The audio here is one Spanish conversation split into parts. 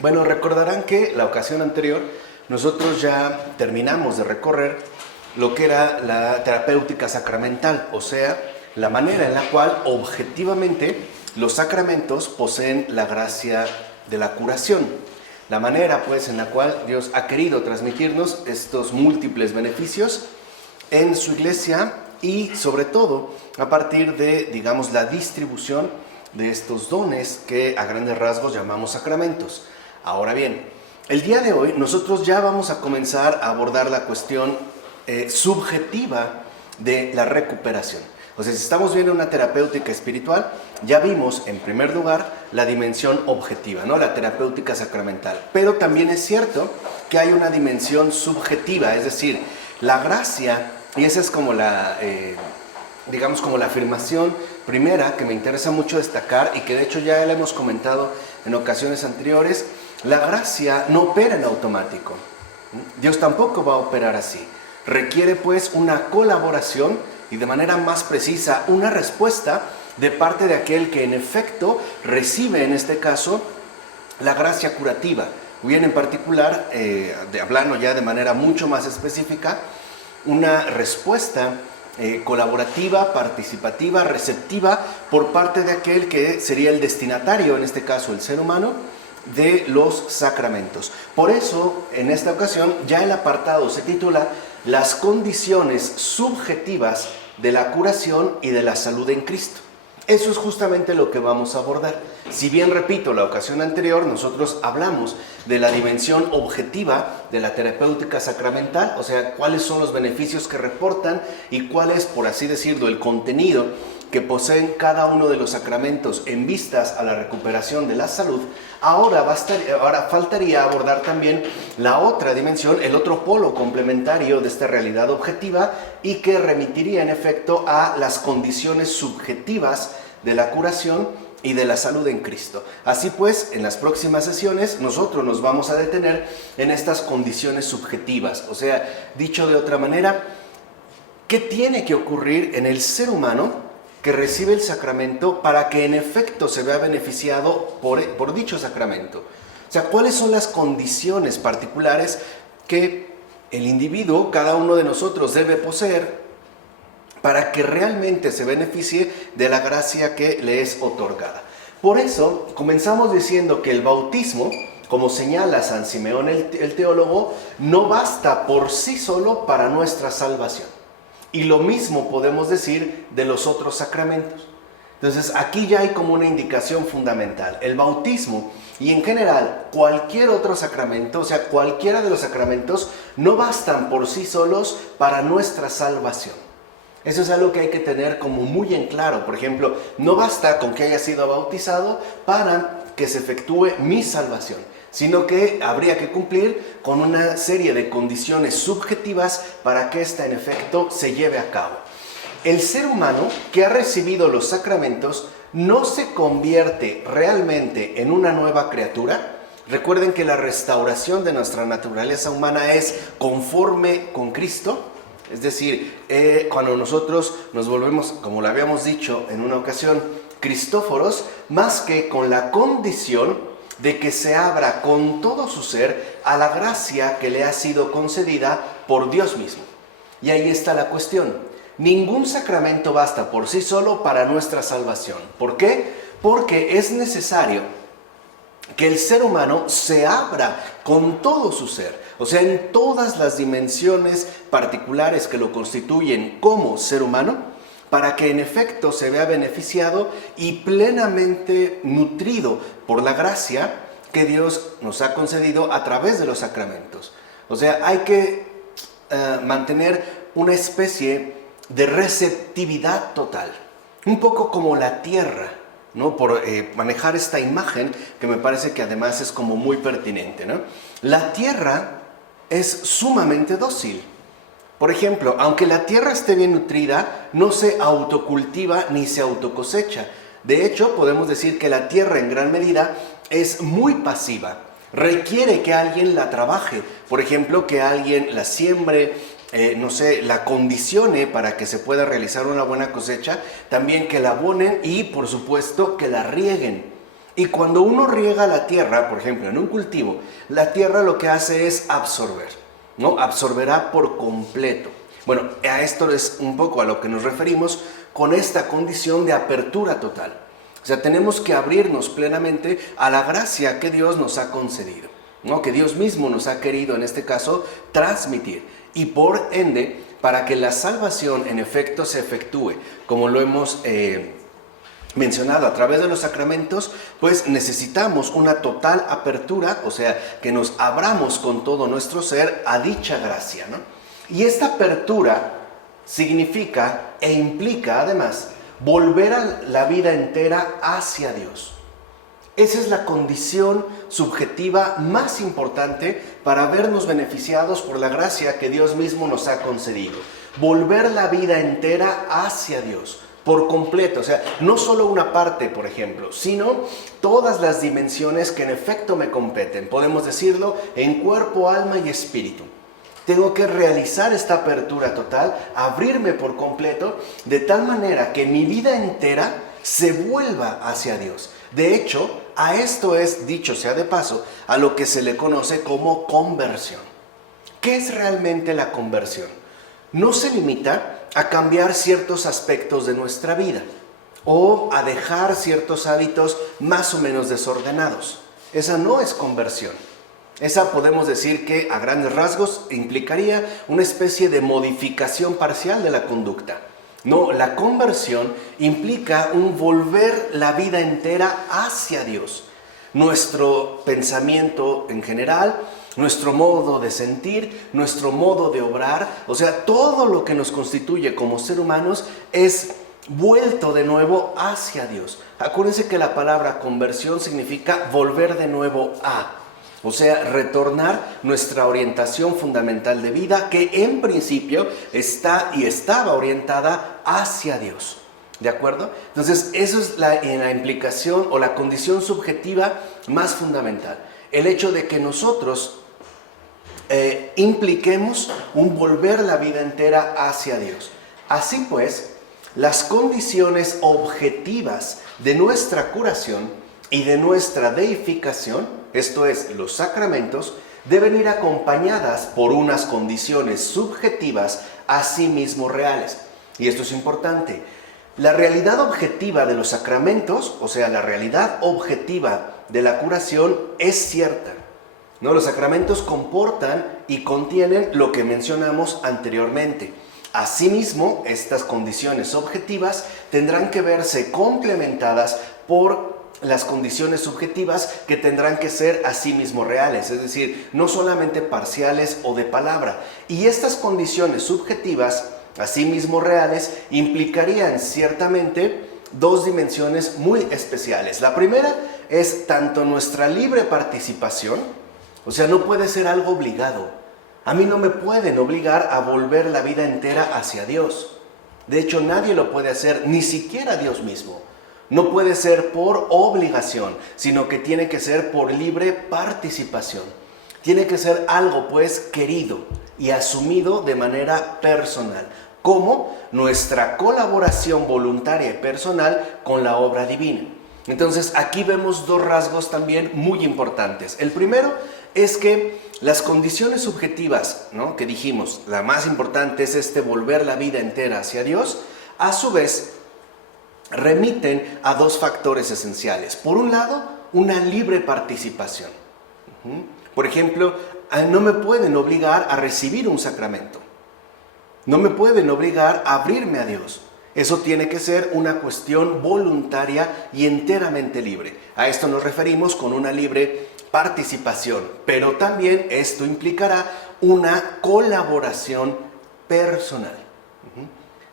Bueno, recordarán que la ocasión anterior nosotros ya terminamos de recorrer lo que era la terapéutica sacramental, o sea, la manera en la cual objetivamente los sacramentos poseen la gracia de la curación. La manera, pues, en la cual Dios ha querido transmitirnos estos múltiples beneficios en su iglesia y, sobre todo, a partir de, digamos, la distribución de estos dones que a grandes rasgos llamamos sacramentos. Ahora bien, el día de hoy nosotros ya vamos a comenzar a abordar la cuestión subjetiva de la recuperación. O sea, si estamos viendo una terapéutica espiritual, ya vimos en primer lugar la dimensión objetiva, ¿no? La terapéutica sacramental. Pero también es cierto que hay una dimensión subjetiva, es decir, la gracia, y esa es como la, digamos, como la afirmación primera que me interesa mucho destacar y que de hecho ya la hemos comentado en ocasiones anteriores. La gracia no opera en automático. Dios tampoco va a operar así. Requiere pues una colaboración y de manera más precisa una respuesta de parte de aquel que en efecto recibe en este caso la gracia curativa. Bien, en particular, hablando ya de manera mucho más específica, una respuesta colaborativa, participativa, receptiva por parte de aquel que sería el destinatario, en este caso el ser humano, de los sacramentos. Por eso, en esta ocasión, ya el apartado se titula Las condiciones subjetivas de la curación y de la salud en Cristo. Eso es justamente lo que vamos a abordar. Si bien, repito, la ocasión anterior nosotros hablamos de la dimensión objetiva de la terapéutica sacramental, o sea, cuáles son los beneficios que reportan y cuál es, por así decirlo, el contenido que poseen cada uno de los sacramentos en vistas a la recuperación de la salud. Ahora faltaría abordar también la otra dimensión, el otro polo complementario de esta realidad objetiva y que remitiría en efecto a las condiciones subjetivas de la curación y de la salud en Cristo. Así pues, en las próximas sesiones nosotros nos vamos a detener en estas condiciones subjetivas. O sea, dicho de otra manera, ¿qué tiene que ocurrir en el ser humano que recibe el sacramento para que en efecto se vea beneficiado por dicho sacramento? O sea, ¿cuáles son las condiciones particulares que el individuo, cada uno de nosotros, debe poseer para que realmente se beneficie de la gracia que le es otorgada? Por eso, comenzamos diciendo que el bautismo, como señala San Simeón el teólogo, no basta por sí solo para nuestra salvación. Y lo mismo podemos decir de los otros sacramentos. Entonces, aquí ya hay como una indicación fundamental. El bautismo y en general cualquier otro sacramento, o sea, cualquiera de los sacramentos, no bastan por sí solos para nuestra salvación. Eso es algo que hay que tener como muy en claro. Por ejemplo, no basta con que haya sido bautizado para que se efectúe mi salvación, sino que habría que cumplir con una serie de condiciones subjetivas para que ésta en efecto se lleve a cabo. El ser humano que ha recibido los sacramentos no se convierte realmente en una nueva criatura. Recuerden que la restauración de nuestra naturaleza humana es conforme con Cristo. Es decir, cuando nosotros nos volvemos, como lo habíamos dicho en una ocasión, cristóforos, más que con la condición de que se abra con todo su ser a la gracia que le ha sido concedida por Dios mismo. Y ahí está la cuestión. Ningún sacramento basta por sí solo para nuestra salvación. ¿Por qué? Porque es necesario que el ser humano se abra con todo su ser, o sea, en todas las dimensiones particulares que lo constituyen como ser humano, para que en efecto se vea beneficiado y plenamente nutrido por la gracia que Dios nos ha concedido a través de los sacramentos. O sea, hay que mantener una especie de receptividad total, un poco como la tierra, ¿no? Por manejar esta imagen que me parece que además es como muy pertinente, ¿no? La tierra es sumamente dócil. Por ejemplo, aunque la tierra esté bien nutrida, no se autocultiva ni se autocosecha. De hecho, podemos decir que la tierra en gran medida es muy pasiva. Requiere que alguien la trabaje. Por ejemplo, que alguien la siembre, la condicione para que se pueda realizar una buena cosecha. También que la abonen y, por supuesto, que la rieguen. Y cuando uno riega la tierra, por ejemplo, en un cultivo, la tierra lo que hace es absorber, ¿no? Absorberá por completo. Bueno, a esto es un poco a lo que nos referimos con esta condición de apertura total. O sea, tenemos que abrirnos plenamente a la gracia que Dios nos ha concedido, ¿no? Que Dios mismo nos ha querido, en este caso, transmitir. Y por ende, para que la salvación en efecto se efectúe, como lo hemos mencionado a través de los sacramentos, pues necesitamos una total apertura, o sea, que nos abramos con todo nuestro ser a dicha gracia, ¿no? Y esta apertura significa e implica además volver a la vida entera hacia Dios. Esa es la condición subjetiva más importante para vernos beneficiados por la gracia que Dios mismo nos ha concedido. Volver la vida entera hacia Dios, por completo. O sea, no solo una parte, por ejemplo, sino todas las dimensiones que en efecto me competen. Podemos decirlo en cuerpo, alma y espíritu. Tengo que realizar esta apertura total, abrirme por completo, de tal manera que mi vida entera se vuelva hacia Dios. De hecho, a esto es, dicho sea de paso, a lo que se le conoce como conversión. ¿Qué es realmente la conversión? No se limita a cambiar ciertos aspectos de nuestra vida o a dejar ciertos hábitos más o menos desordenados. Esa no es conversión. Esa podemos decir que a grandes rasgos implicaría una especie de modificación parcial de la conducta. No, la conversión implica un volver la vida entera hacia Dios. Nuestro pensamiento en general, nuestro modo de sentir, nuestro modo de obrar, o sea, todo lo que nos constituye como ser humanos es vuelto de nuevo hacia Dios. Acuérdense que la palabra conversión significa volver de nuevo a. O sea, retornar nuestra orientación fundamental de vida que en principio está y estaba orientada hacia Dios. ¿De acuerdo? Entonces, eso es la implicación o la condición subjetiva más fundamental. El hecho de que nosotros impliquemos un volver la vida entera hacia Dios. Así pues, las condiciones objetivas de nuestra curación y de nuestra deificación, esto es, los sacramentos, deben ir acompañadas por unas condiciones subjetivas asimismo reales. Y esto es importante. La realidad objetiva de los sacramentos, o sea, la realidad objetiva de la curación es cierta, ¿no? Los sacramentos comportan y contienen lo que mencionamos anteriormente. Asimismo, estas condiciones objetivas tendrán que verse complementadas por las condiciones subjetivas que tendrán que ser asimismo reales, es decir, no solamente parciales o de palabra. Y estas condiciones subjetivas, asimismo reales, implicarían ciertamente dos dimensiones muy especiales. La primera es tanto nuestra libre participación, o sea, no puede ser algo obligado. A mí no me pueden obligar a volver la vida entera hacia Dios. De hecho, nadie lo puede hacer, ni siquiera Dios mismo. No puede ser por obligación, sino que tiene que ser por libre participación. Tiene que ser algo, pues, querido y asumido de manera personal, como nuestra colaboración voluntaria y personal con la obra divina. Entonces, aquí vemos dos rasgos también muy importantes. El primero es que las condiciones subjetivas, ¿no?, que dijimos, la más importante es volver la vida entera hacia Dios, a su vez remiten a dos factores esenciales. Por un lado, una libre participación. Por ejemplo, no me pueden obligar a recibir un sacramento. No me pueden obligar a abrirme a Dios. Eso tiene que ser una cuestión voluntaria y enteramente libre. A esto nos referimos con una libre participación, pero también esto implicará una colaboración personal.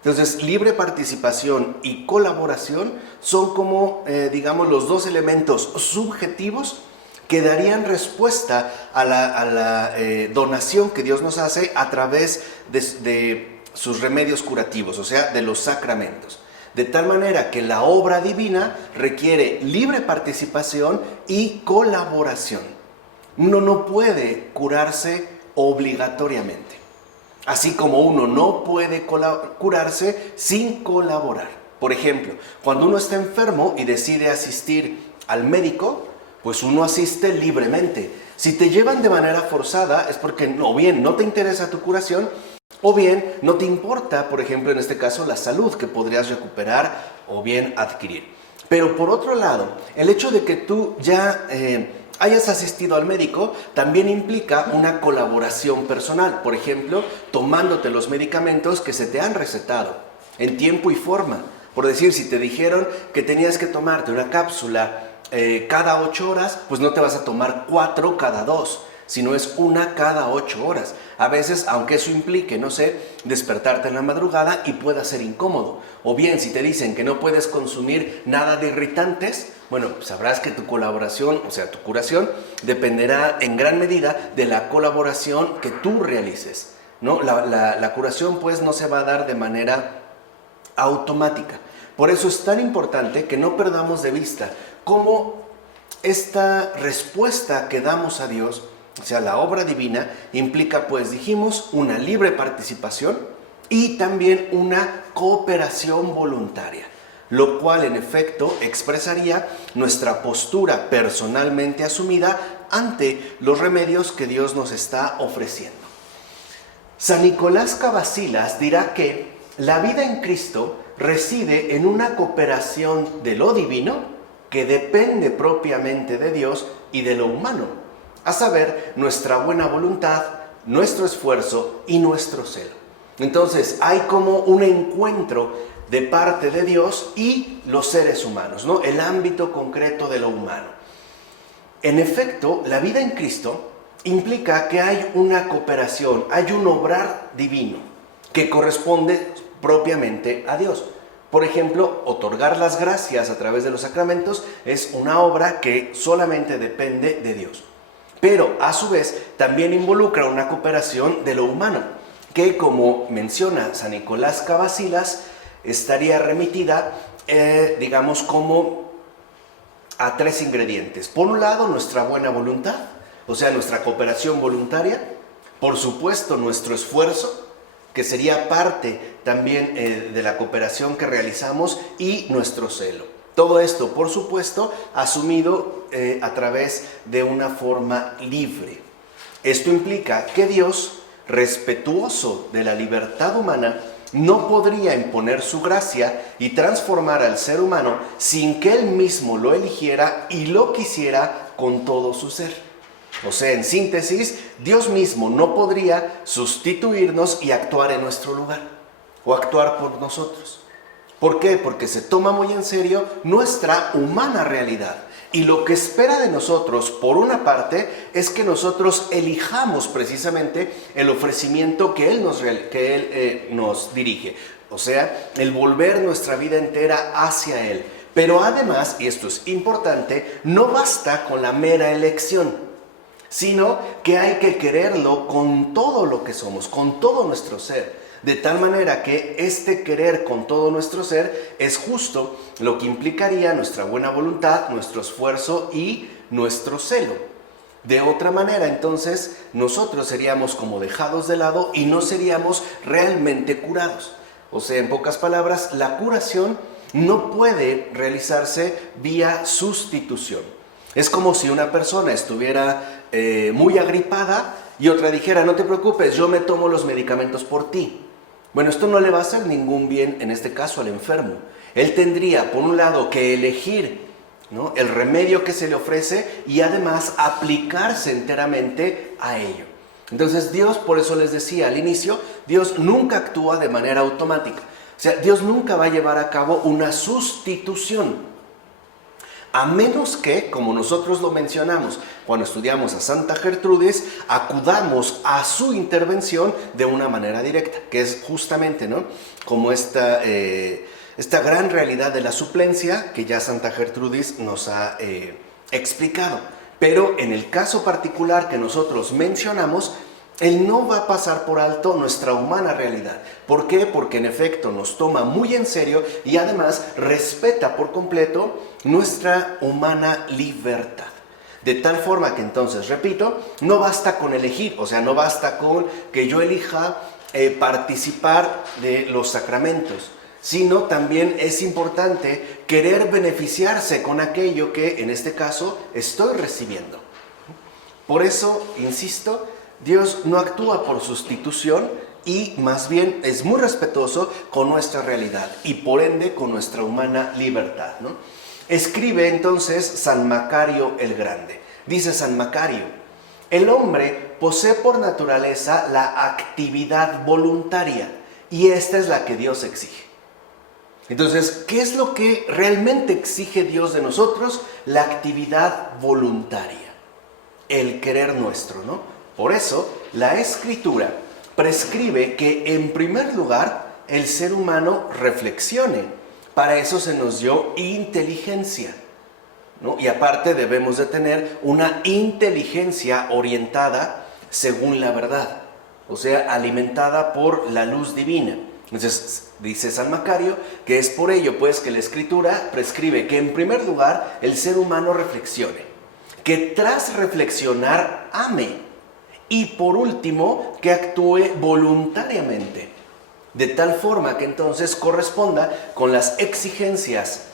Entonces, libre participación y colaboración son como, digamos, los dos elementos subjetivos que darían respuesta a la donación que Dios nos hace a través de sus remedios curativos, o sea, de los sacramentos. De tal manera que la obra divina requiere libre participación y colaboración. Uno no puede curarse obligatoriamente, así como uno no puede curarse sin colaborar. Por ejemplo, cuando uno está enfermo y decide asistir al médico, pues uno asiste libremente. Si te llevan de manera forzada es porque o bien no te interesa tu curación, o bien no te importa, por ejemplo, en este caso, la salud que podrías recuperar o bien adquirir. Pero por otro lado, el hecho de que tú ya hayas asistido al médico también implica una colaboración personal. Por ejemplo, tomándote los medicamentos que se te han recetado en tiempo y forma. Por decir, si te dijeron que tenías que tomarte una cápsula cada 8 horas, pues no te vas a tomar 4 cada 2, sino es una cada 8 horas. A veces, aunque eso implique, no sé, despertarte en la madrugada y pueda ser incómodo. O bien, si te dicen que no puedes consumir nada de irritantes, bueno, sabrás que tu colaboración, o sea, tu curación, dependerá en gran medida de la colaboración que tú realices, ¿no? La curación, pues, no se va a dar de manera automática. Por eso es tan importante que no perdamos de vista cómo esta respuesta que damos a Dios, o sea, la obra divina, implica, pues dijimos, una libre participación y también una cooperación voluntaria, lo cual en efecto expresaría nuestra postura personalmente asumida ante los remedios que Dios nos está ofreciendo. San Nicolás Cavasilas dirá que la vida en Cristo reside en una cooperación de lo divino que depende propiamente de Dios y de lo humano, a saber, nuestra buena voluntad, nuestro esfuerzo y nuestro celo. Entonces, hay como un encuentro de parte de Dios y los seres humanos, ¿no? El ámbito concreto de lo humano. En efecto, la vida en Cristo implica que hay una cooperación, hay un obrar divino que corresponde propiamente a Dios. Por ejemplo, otorgar las gracias a través de los sacramentos es una obra que solamente depende de Dios. Pero, a su vez, también involucra una cooperación de lo humano, que, como menciona San Nicolás Cavasilas, estaría remitida, digamos, como a 3 ingredientes. Por un lado, nuestra buena voluntad, o sea, nuestra cooperación voluntaria. Por supuesto, nuestro esfuerzo, que sería parte también de la cooperación que realizamos, y nuestro celo. Todo esto, por supuesto, asumido a través de una forma libre. Esto implica que Dios, respetuoso de la libertad humana, no podría imponer su gracia y transformar al ser humano sin que Él mismo lo eligiera y lo quisiera con todo su ser. O sea, en síntesis, Dios mismo no podría sustituirnos y actuar en nuestro lugar o actuar por nosotros. ¿Por qué? Porque se toma muy en serio nuestra humana realidad. Y lo que espera de nosotros, por una parte, es que nosotros elijamos precisamente el ofrecimiento que Él nos dirige. O sea, el volver nuestra vida entera hacia Él. Pero además, y esto es importante, no basta con la mera elección, sino que hay que quererlo con todo lo que somos, con todo nuestro ser. De tal manera que este querer con todo nuestro ser es justo lo que implicaría nuestra buena voluntad, nuestro esfuerzo y nuestro celo. De otra manera, entonces, nosotros seríamos como dejados de lado y no seríamos realmente curados. O sea, en pocas palabras, la curación no puede realizarse vía sustitución. Es como si una persona estuviera muy agripada y otra dijera, no te preocupes, yo me tomo los medicamentos por ti. Bueno, esto no le va a hacer ningún bien, en este caso, al enfermo. Él tendría, por un lado, que elegir, ¿no?, el remedio que se le ofrece y además aplicarse enteramente a ello. Entonces Dios, por eso les decía al inicio, Dios nunca actúa de manera automática. O sea, Dios nunca va a llevar a cabo una sustitución. A menos que, como nosotros lo mencionamos cuando estudiamos a Santa Gertrudis, acudamos a su intervención de una manera directa, que es justamente, ¿no?, como esta gran realidad de la suplencia que ya Santa Gertrudis nos ha explicado. Pero en el caso particular que nosotros mencionamos, Él no va a pasar por alto nuestra humana realidad. ¿Por qué? Porque en efecto nos toma muy en serio y además respeta por completo nuestra humana libertad. De tal forma que entonces, repito, no basta con elegir, o sea, no basta con que yo elija participar de los sacramentos, sino también es importante querer beneficiarse con aquello que, en este caso, estoy recibiendo. Por eso, insisto, Dios no actúa por sustitución y más bien es muy respetuoso con nuestra realidad y por ende con nuestra humana libertad, ¿no? Escribe entonces San Macario el Grande. Dice San Macario: el hombre posee por naturaleza la actividad voluntaria y esta es la que Dios exige. Entonces, ¿qué es lo que realmente exige Dios de nosotros? La actividad voluntaria, el querer nuestro, ¿no? Por eso, la Escritura prescribe que, en primer lugar, el ser humano reflexione. Para eso se nos dio inteligencia, ¿no? Y aparte debemos de tener una inteligencia orientada según la verdad, o sea, alimentada por la luz divina. Entonces, dice San Macario que es por ello, pues, que la Escritura prescribe que, en primer lugar, el ser humano reflexione, que tras reflexionar ame, y por último, que actúe voluntariamente, de tal forma que entonces corresponda con las exigencias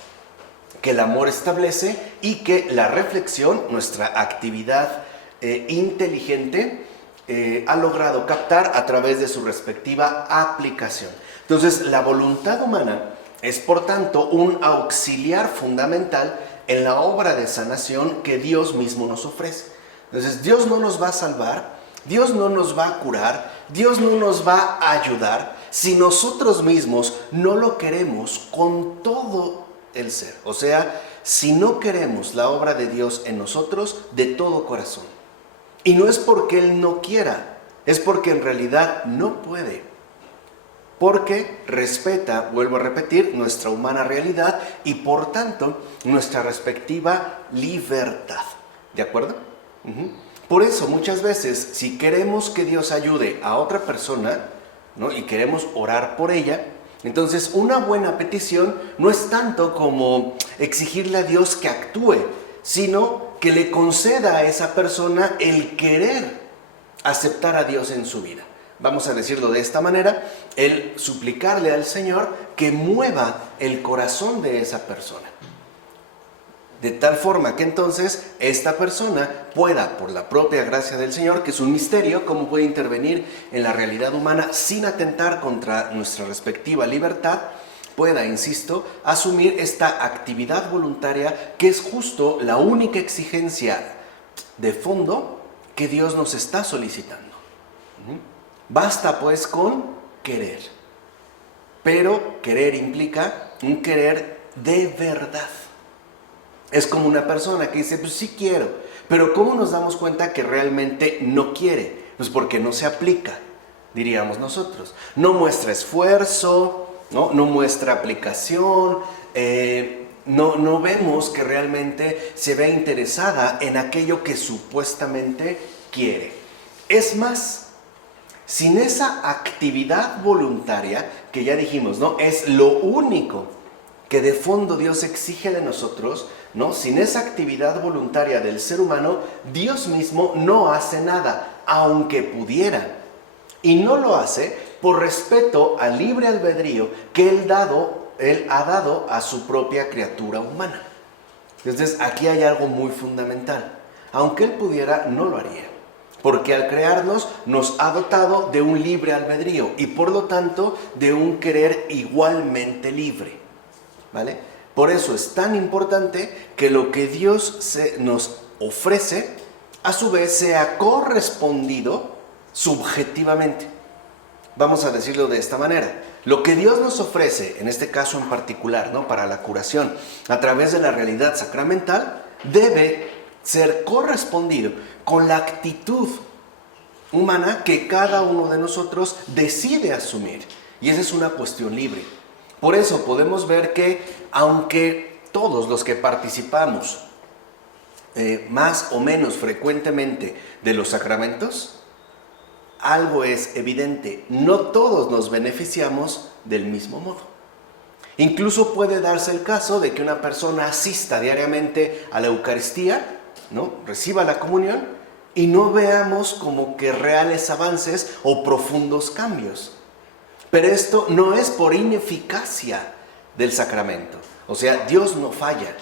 que el amor establece y que la reflexión, nuestra actividad inteligente, ha logrado captar a través de su respectiva aplicación. Entonces, la voluntad humana es, por tanto, un auxiliar fundamental en la obra de sanación que Dios mismo nos ofrece. Entonces, Dios no nos va a salvar, Dios no nos va a curar, Dios no nos va a ayudar si nosotros mismos no lo queremos con todo el ser. O sea, si no queremos la obra de Dios en nosotros de todo corazón. Y no es porque Él no quiera, es porque en realidad no puede. Porque respeta, vuelvo a repetir, nuestra humana realidad y por tanto nuestra respectiva libertad. ¿De acuerdo? Por eso muchas veces, si queremos que Dios ayude a otra persona, ¿no?, y queremos orar por ella, entonces una buena petición no es tanto como exigirle a Dios que actúe, sino que le conceda a esa persona el querer aceptar a Dios en su vida. Vamos a decirlo de esta manera, el suplicarle al Señor que mueva el corazón de esa persona. De tal forma que entonces esta persona pueda, por la propia gracia del Señor, que es un misterio, cómo puede intervenir en la realidad humana sin atentar contra nuestra respectiva libertad, pueda, insisto, asumir esta actividad voluntaria que es justo la única exigencia de fondo que Dios nos está solicitando. Basta pues con querer, pero querer implica un querer de verdad. Es como una persona que dice, pues sí quiero, pero ¿cómo nos damos cuenta que realmente no quiere? Pues porque no se aplica, diríamos nosotros. No muestra esfuerzo, no muestra aplicación, no vemos que realmente se vea interesada en aquello que supuestamente quiere. Es más, sin esa actividad voluntaria, que ya dijimos, ¿no?, es lo único que de fondo Dios exige de nosotros, ¿no? Sin esa actividad voluntaria del ser humano, Dios mismo no hace nada, aunque pudiera. Y no lo hace por respeto al libre albedrío que Él ha dado a su propia criatura humana. Entonces, aquí hay algo muy fundamental. Aunque Él pudiera, no lo haría. Porque al crearnos nos ha dotado de un libre albedrío y por lo tanto de un querer igualmente libre. ¿Vale? Por eso es tan importante que lo que Dios nos ofrece, a su vez, sea correspondido subjetivamente. Vamos a decirlo de esta manera. Lo que Dios nos ofrece, en este caso en particular, ¿no?, para la curación, a través de la realidad sacramental, debe ser correspondido con la actitud humana que cada uno de nosotros decide asumir. Y esa es una cuestión libre. Por eso podemos ver que, aunque todos los que participamos más o menos frecuentemente de los sacramentos, algo es evidente, no todos nos beneficiamos del mismo modo. Incluso puede darse el caso de que una persona asista diariamente a la Eucaristía, ¿no?, reciba la comunión y no veamos como que reales avances o profundos cambios. Pero esto no es por ineficacia del sacramento. O sea, Dios no falla.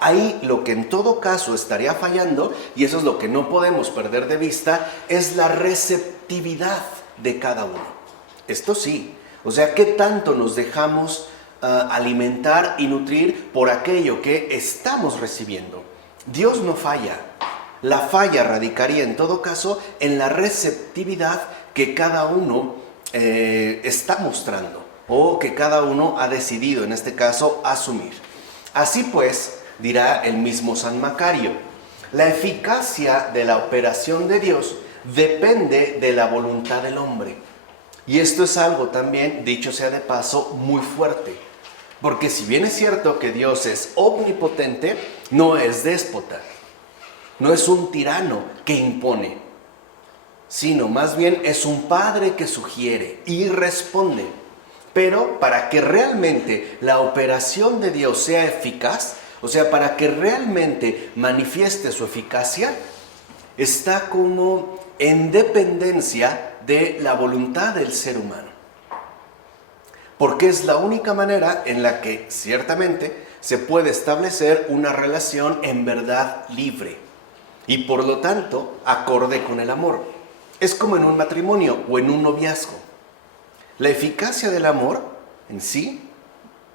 Ahí lo que en todo caso estaría fallando, y eso es lo que no podemos perder de vista, es la receptividad de cada uno. Esto sí, o sea, ¿qué tanto nos dejamos alimentar y nutrir por aquello que estamos recibiendo? Dios no falla. La falla radicaría en todo caso en la receptividad que cada uno está mostrando o que cada uno ha decidido, en este caso, asumir. Así pues, dirá el mismo San Macario, la eficacia de la operación de Dios depende de la voluntad del hombre. Y esto es algo también, dicho sea de paso, muy fuerte. Porque si bien es cierto que Dios es omnipotente, no es déspota. No es un tirano que impone, sino más bien es un padre que sugiere y responde. Pero para que realmente la operación de Dios sea eficaz, o sea, para que realmente manifieste su eficacia, está como en dependencia de la voluntad del ser humano. Porque es la única manera en la que ciertamente se puede establecer una relación en verdad libre y por lo tanto acorde con el amor. Es como en un matrimonio o en un noviazgo. La eficacia del amor en sí,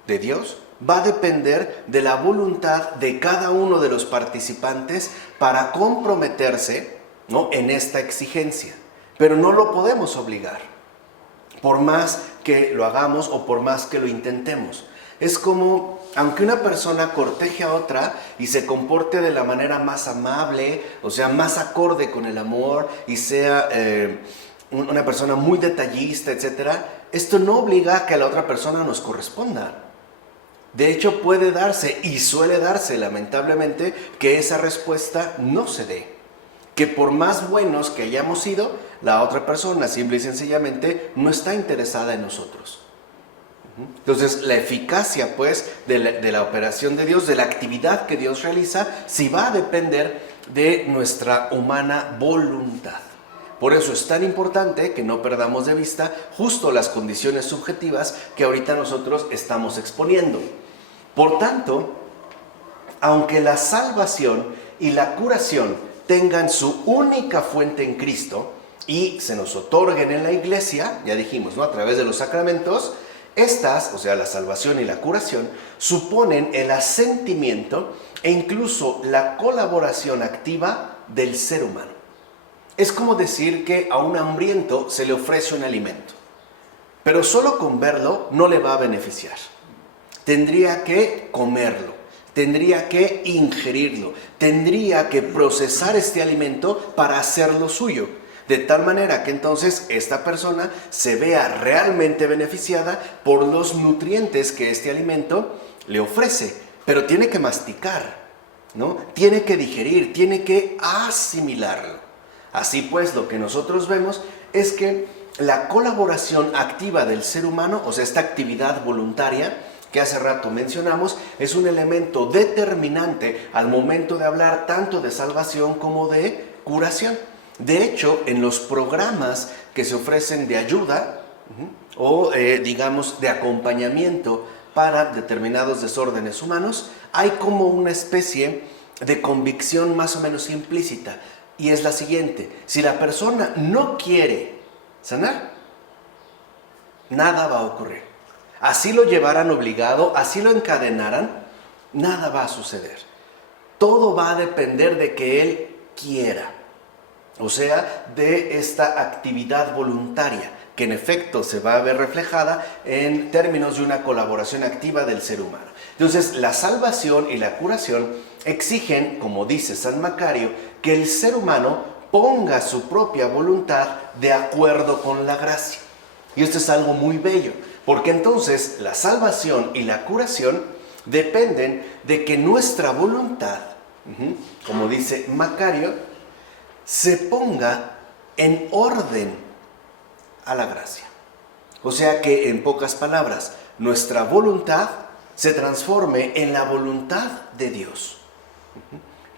de Dios, va a depender de la voluntad de cada uno de los participantes para comprometerse, ¿no?, en esta exigencia. Pero no lo podemos obligar, por más que lo hagamos o por más que lo intentemos. Es como, aunque una persona corteje a otra y se comporte de la manera más amable, o sea, más acorde con el amor y sea una persona muy detallista, etc., esto no obliga a que a la otra persona nos corresponda. De hecho, puede darse y suele darse, lamentablemente, que esa respuesta no se dé. Que por más buenos que hayamos sido, la otra persona simple y sencillamente no está interesada en nosotros. Entonces, la eficacia, pues, de la operación de Dios, de la actividad que Dios realiza, sí va a depender de nuestra humana voluntad. Por eso es tan importante que no perdamos de vista justo las condiciones subjetivas que ahorita nosotros estamos exponiendo. Por tanto, aunque la salvación y la curación tengan su única fuente en Cristo y se nos otorguen en la Iglesia, ya dijimos, ¿no?, a través de los sacramentos, estas, o sea, la salvación y la curación, suponen el asentimiento e incluso la colaboración activa del ser humano. Es como decir que a un hambriento se le ofrece un alimento, pero solo con verlo no le va a beneficiar. Tendría que comerlo, tendría que ingerirlo, tendría que procesar este alimento para hacerlo suyo, de tal manera que entonces esta persona se vea realmente beneficiada por los nutrientes que este alimento le ofrece, pero tiene que masticar, ¿no? Tiene que digerir, tiene que asimilarlo. Así pues, lo que nosotros vemos es que la colaboración activa del ser humano, o sea, esta actividad voluntaria que hace rato mencionamos, es un elemento determinante al momento de hablar tanto de salvación como de curación. De hecho, en los programas que se ofrecen de ayuda o, digamos, de acompañamiento para determinados desórdenes humanos, hay como una especie de convicción más o menos implícita. Y es la siguiente: si la persona no quiere sanar, nada va a ocurrir. Así lo llevaran obligado, así lo encadenaran, nada va a suceder. Todo va a depender de que él quiera. O sea, de esta actividad voluntaria, que en efecto se va a ver reflejada en términos de una colaboración activa del ser humano. Entonces, la salvación y la curación exigen, como dice San Macario, que el ser humano ponga su propia voluntad de acuerdo con la gracia. Y esto es algo muy bello, porque entonces la salvación y la curación dependen de que nuestra voluntad, como dice Macario, se ponga en orden a la gracia. O sea que, en pocas palabras, nuestra voluntad se transforme en la voluntad de Dios.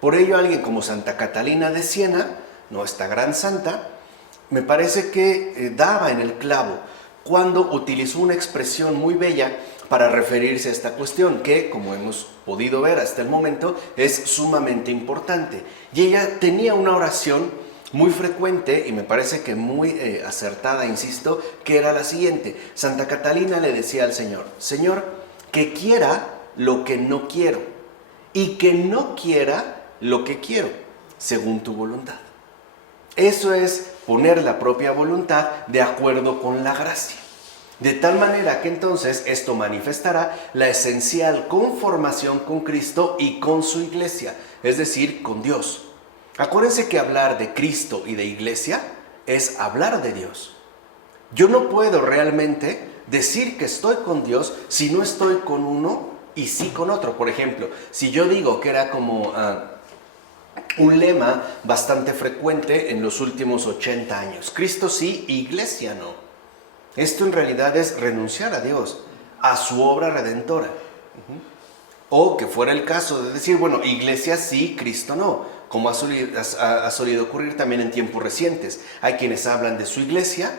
Por ello, alguien como Santa Catalina de Siena, no esta gran santa, me parece que daba en el clavo, cuando utilizó una expresión muy bella para referirse a esta cuestión, que, como hemos podido ver hasta el momento, es sumamente importante. Y ella tenía una oración muy frecuente, y me parece que muy acertada, insisto, que era la siguiente. Santa Catalina le decía al Señor: Señor, que quiera lo que no quiero, y que no quiera lo que quiero, según tu voluntad. Eso es poner la propia voluntad de acuerdo con la gracia. De tal manera que entonces esto manifestará la esencial conformación con Cristo y con su iglesia, es decir, con Dios. Acuérdense que hablar de Cristo y de iglesia es hablar de Dios. Yo no puedo realmente decir que estoy con Dios si no estoy con uno y sí con otro. Por ejemplo, si yo digo que era como un lema bastante frecuente en los últimos 80 años, Cristo sí, iglesia no. Esto en realidad es renunciar a Dios, a su obra redentora. O que fuera el caso de decir, bueno, iglesia sí, Cristo no, como ha solido ocurrir también en tiempos recientes. Hay quienes hablan de su iglesia,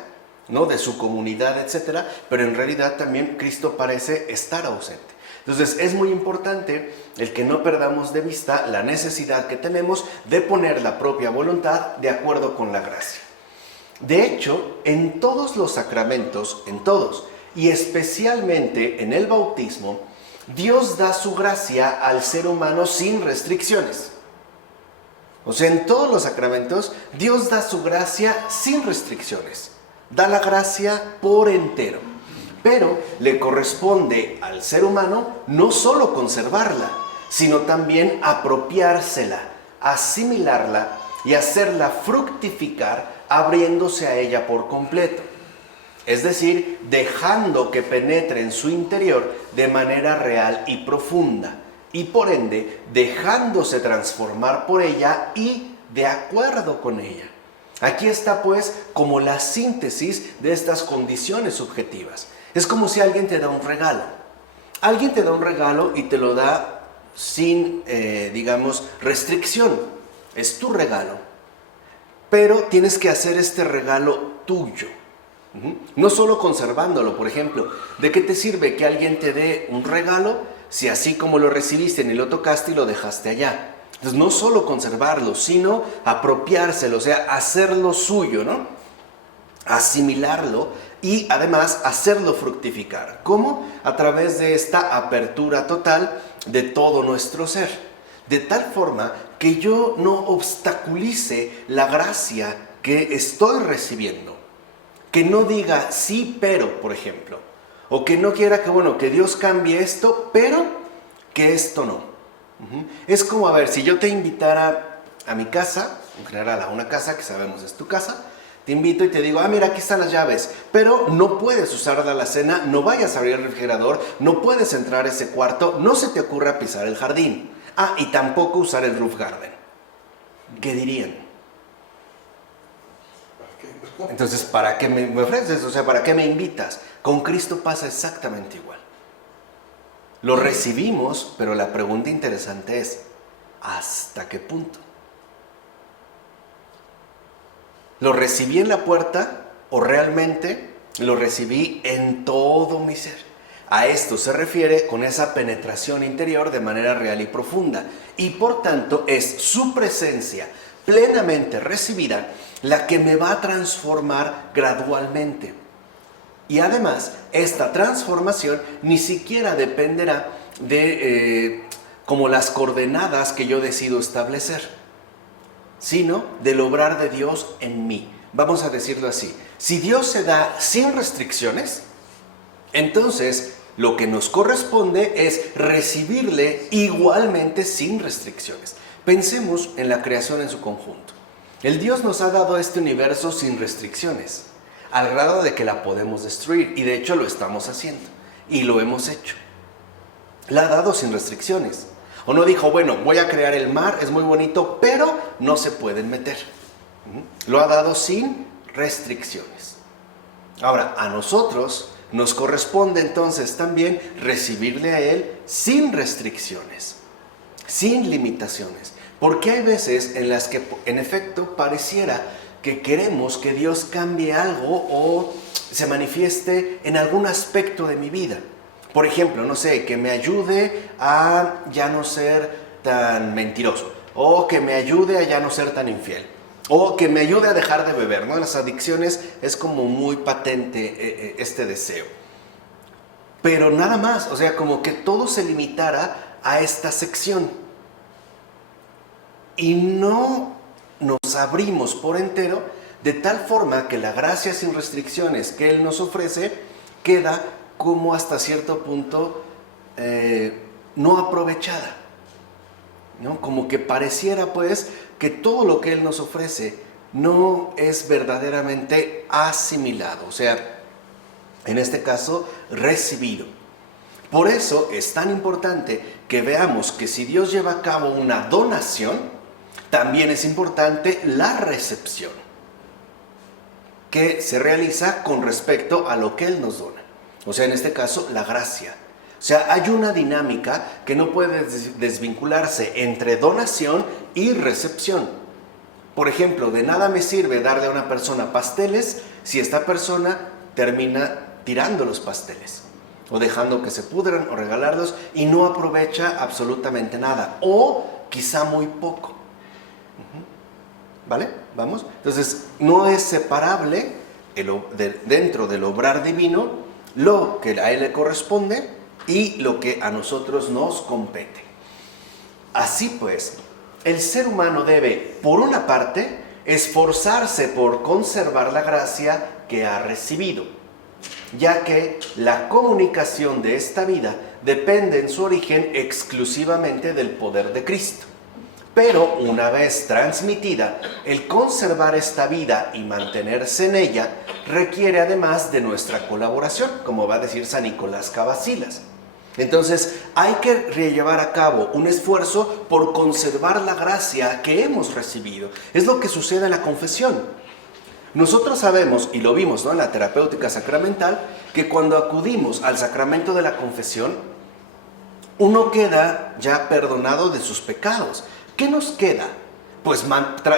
¿no?, de su comunidad, etcétera, pero en realidad también Cristo parece estar ausente. Entonces es muy importante el que no perdamos de vista la necesidad que tenemos de poner la propia voluntad de acuerdo con la gracia. De hecho, en todos los sacramentos, en todos, y especialmente en el bautismo, Dios da su gracia al ser humano sin restricciones. O sea, en todos los sacramentos, Dios da su gracia sin restricciones. Da la gracia por entero. Pero le corresponde al ser humano no solo conservarla, sino también apropiársela, asimilarla y hacerla fructificar abriéndose a ella por completo. Es decir, dejando que penetre en su interior de manera real y profunda, y por ende dejándose transformar por ella y de acuerdo con ella. Aquí está pues como la síntesis de estas condiciones subjetivas. Es como si alguien te da un regalo. Alguien te da un regalo y te lo da sin, digamos, restricción. Es tu regalo. Pero tienes que hacer este regalo tuyo. No solo conservándolo, por ejemplo. ¿De qué te sirve que alguien te dé un regalo si así como lo recibiste ni lo tocaste y lo dejaste allá? Entonces no solo conservarlo, sino apropiárselo, o sea, hacerlo suyo, ¿no? Asimilarlo y además hacerlo fructificar. ¿Cómo? A través de esta apertura total de todo nuestro ser. De tal forma que yo no obstaculice la gracia que estoy recibiendo. Que no diga sí, pero, por ejemplo. O que no quiera que Dios cambie esto, pero que esto no. Es como, a ver, si yo te invitara a mi casa, en general a una casa que sabemos es tu casa, te invito y te digo, mira, aquí están las llaves, pero no puedes usar la alacena, no vayas a abrir el refrigerador, no puedes entrar a ese cuarto, no se te ocurra pisar el jardín. Y tampoco usar el roof garden. ¿Qué dirían? Entonces, ¿para qué me ofreces? O sea, ¿para qué me invitas? Con Cristo pasa exactamente igual. Lo recibimos, pero la pregunta interesante es, ¿hasta qué punto? ¿Lo recibí en la puerta o realmente lo recibí en todo mi ser? A esto se refiere con esa penetración interior de manera real y profunda. Y por tanto es su presencia plenamente recibida la que me va a transformar gradualmente. Y además, esta transformación ni siquiera dependerá de como las coordenadas que yo decido establecer, sino del obrar de Dios en mí. Vamos a decirlo así. Si Dios se da sin restricciones, entonces lo que nos corresponde es recibirle igualmente sin restricciones. Pensemos en la creación en su conjunto. El Dios nos ha dado este universo sin restricciones, al grado de que la podemos destruir, y de hecho lo estamos haciendo, y lo hemos hecho. La ha dado sin restricciones. O no dijo, bueno, voy a crear el mar, es muy bonito, pero no se pueden meter. Lo ha dado sin restricciones. Ahora, a nosotros nos corresponde entonces también recibirle a Él sin restricciones, sin limitaciones. Porque hay veces en las que, en efecto, pareciera que queremos que Dios cambie algo o se manifieste en algún aspecto de mi vida. Por ejemplo, no sé, que me ayude a ya no ser tan mentiroso, o que me ayude a ya no ser tan infiel, o que me ayude a dejar de beber, ¿no? En las adicciones es como muy patente este deseo. Pero nada más, o sea, como que todo se limitara a esta sección. Y no nos abrimos por entero, de tal forma que la gracia sin restricciones que Él nos ofrece queda como hasta cierto punto no aprovechada, ¿no? Como que pareciera pues que todo lo que Él nos ofrece no es verdaderamente asimilado, o sea, en este caso, recibido. Por eso es tan importante que veamos que si Dios lleva a cabo una donación, también es importante la recepción, que se realiza con respecto a lo que Él nos dona. O sea, en este caso, la gracia. O sea, hay una dinámica que no puede desvincularse entre donación y recepción. Por ejemplo, de nada me sirve darle a una persona pasteles si esta persona termina tirando los pasteles, o dejando que se pudran, o regalarlos, y no aprovecha absolutamente nada, o quizá muy poco. ¿Vale? ¿Vamos? Entonces, no es separable dentro del obrar divino lo que a Él le corresponde y lo que a nosotros nos compete. Así pues, el ser humano debe, por una parte, esforzarse por conservar la gracia que ha recibido, ya que la comunicación de esta vida depende en su origen exclusivamente del poder de Cristo. Pero una vez transmitida, el conservar esta vida y mantenerse en ella requiere además de nuestra colaboración, como va a decir San Nicolás Cavasilas. Entonces hay que llevar a cabo un esfuerzo por conservar la gracia que hemos recibido. Es lo que sucede en la confesión. Nosotros sabemos, y lo vimos, ¿no?, en la terapéutica sacramental, que cuando acudimos al sacramento de la confesión, uno queda ya perdonado de sus pecados. ¿Qué nos queda? Pues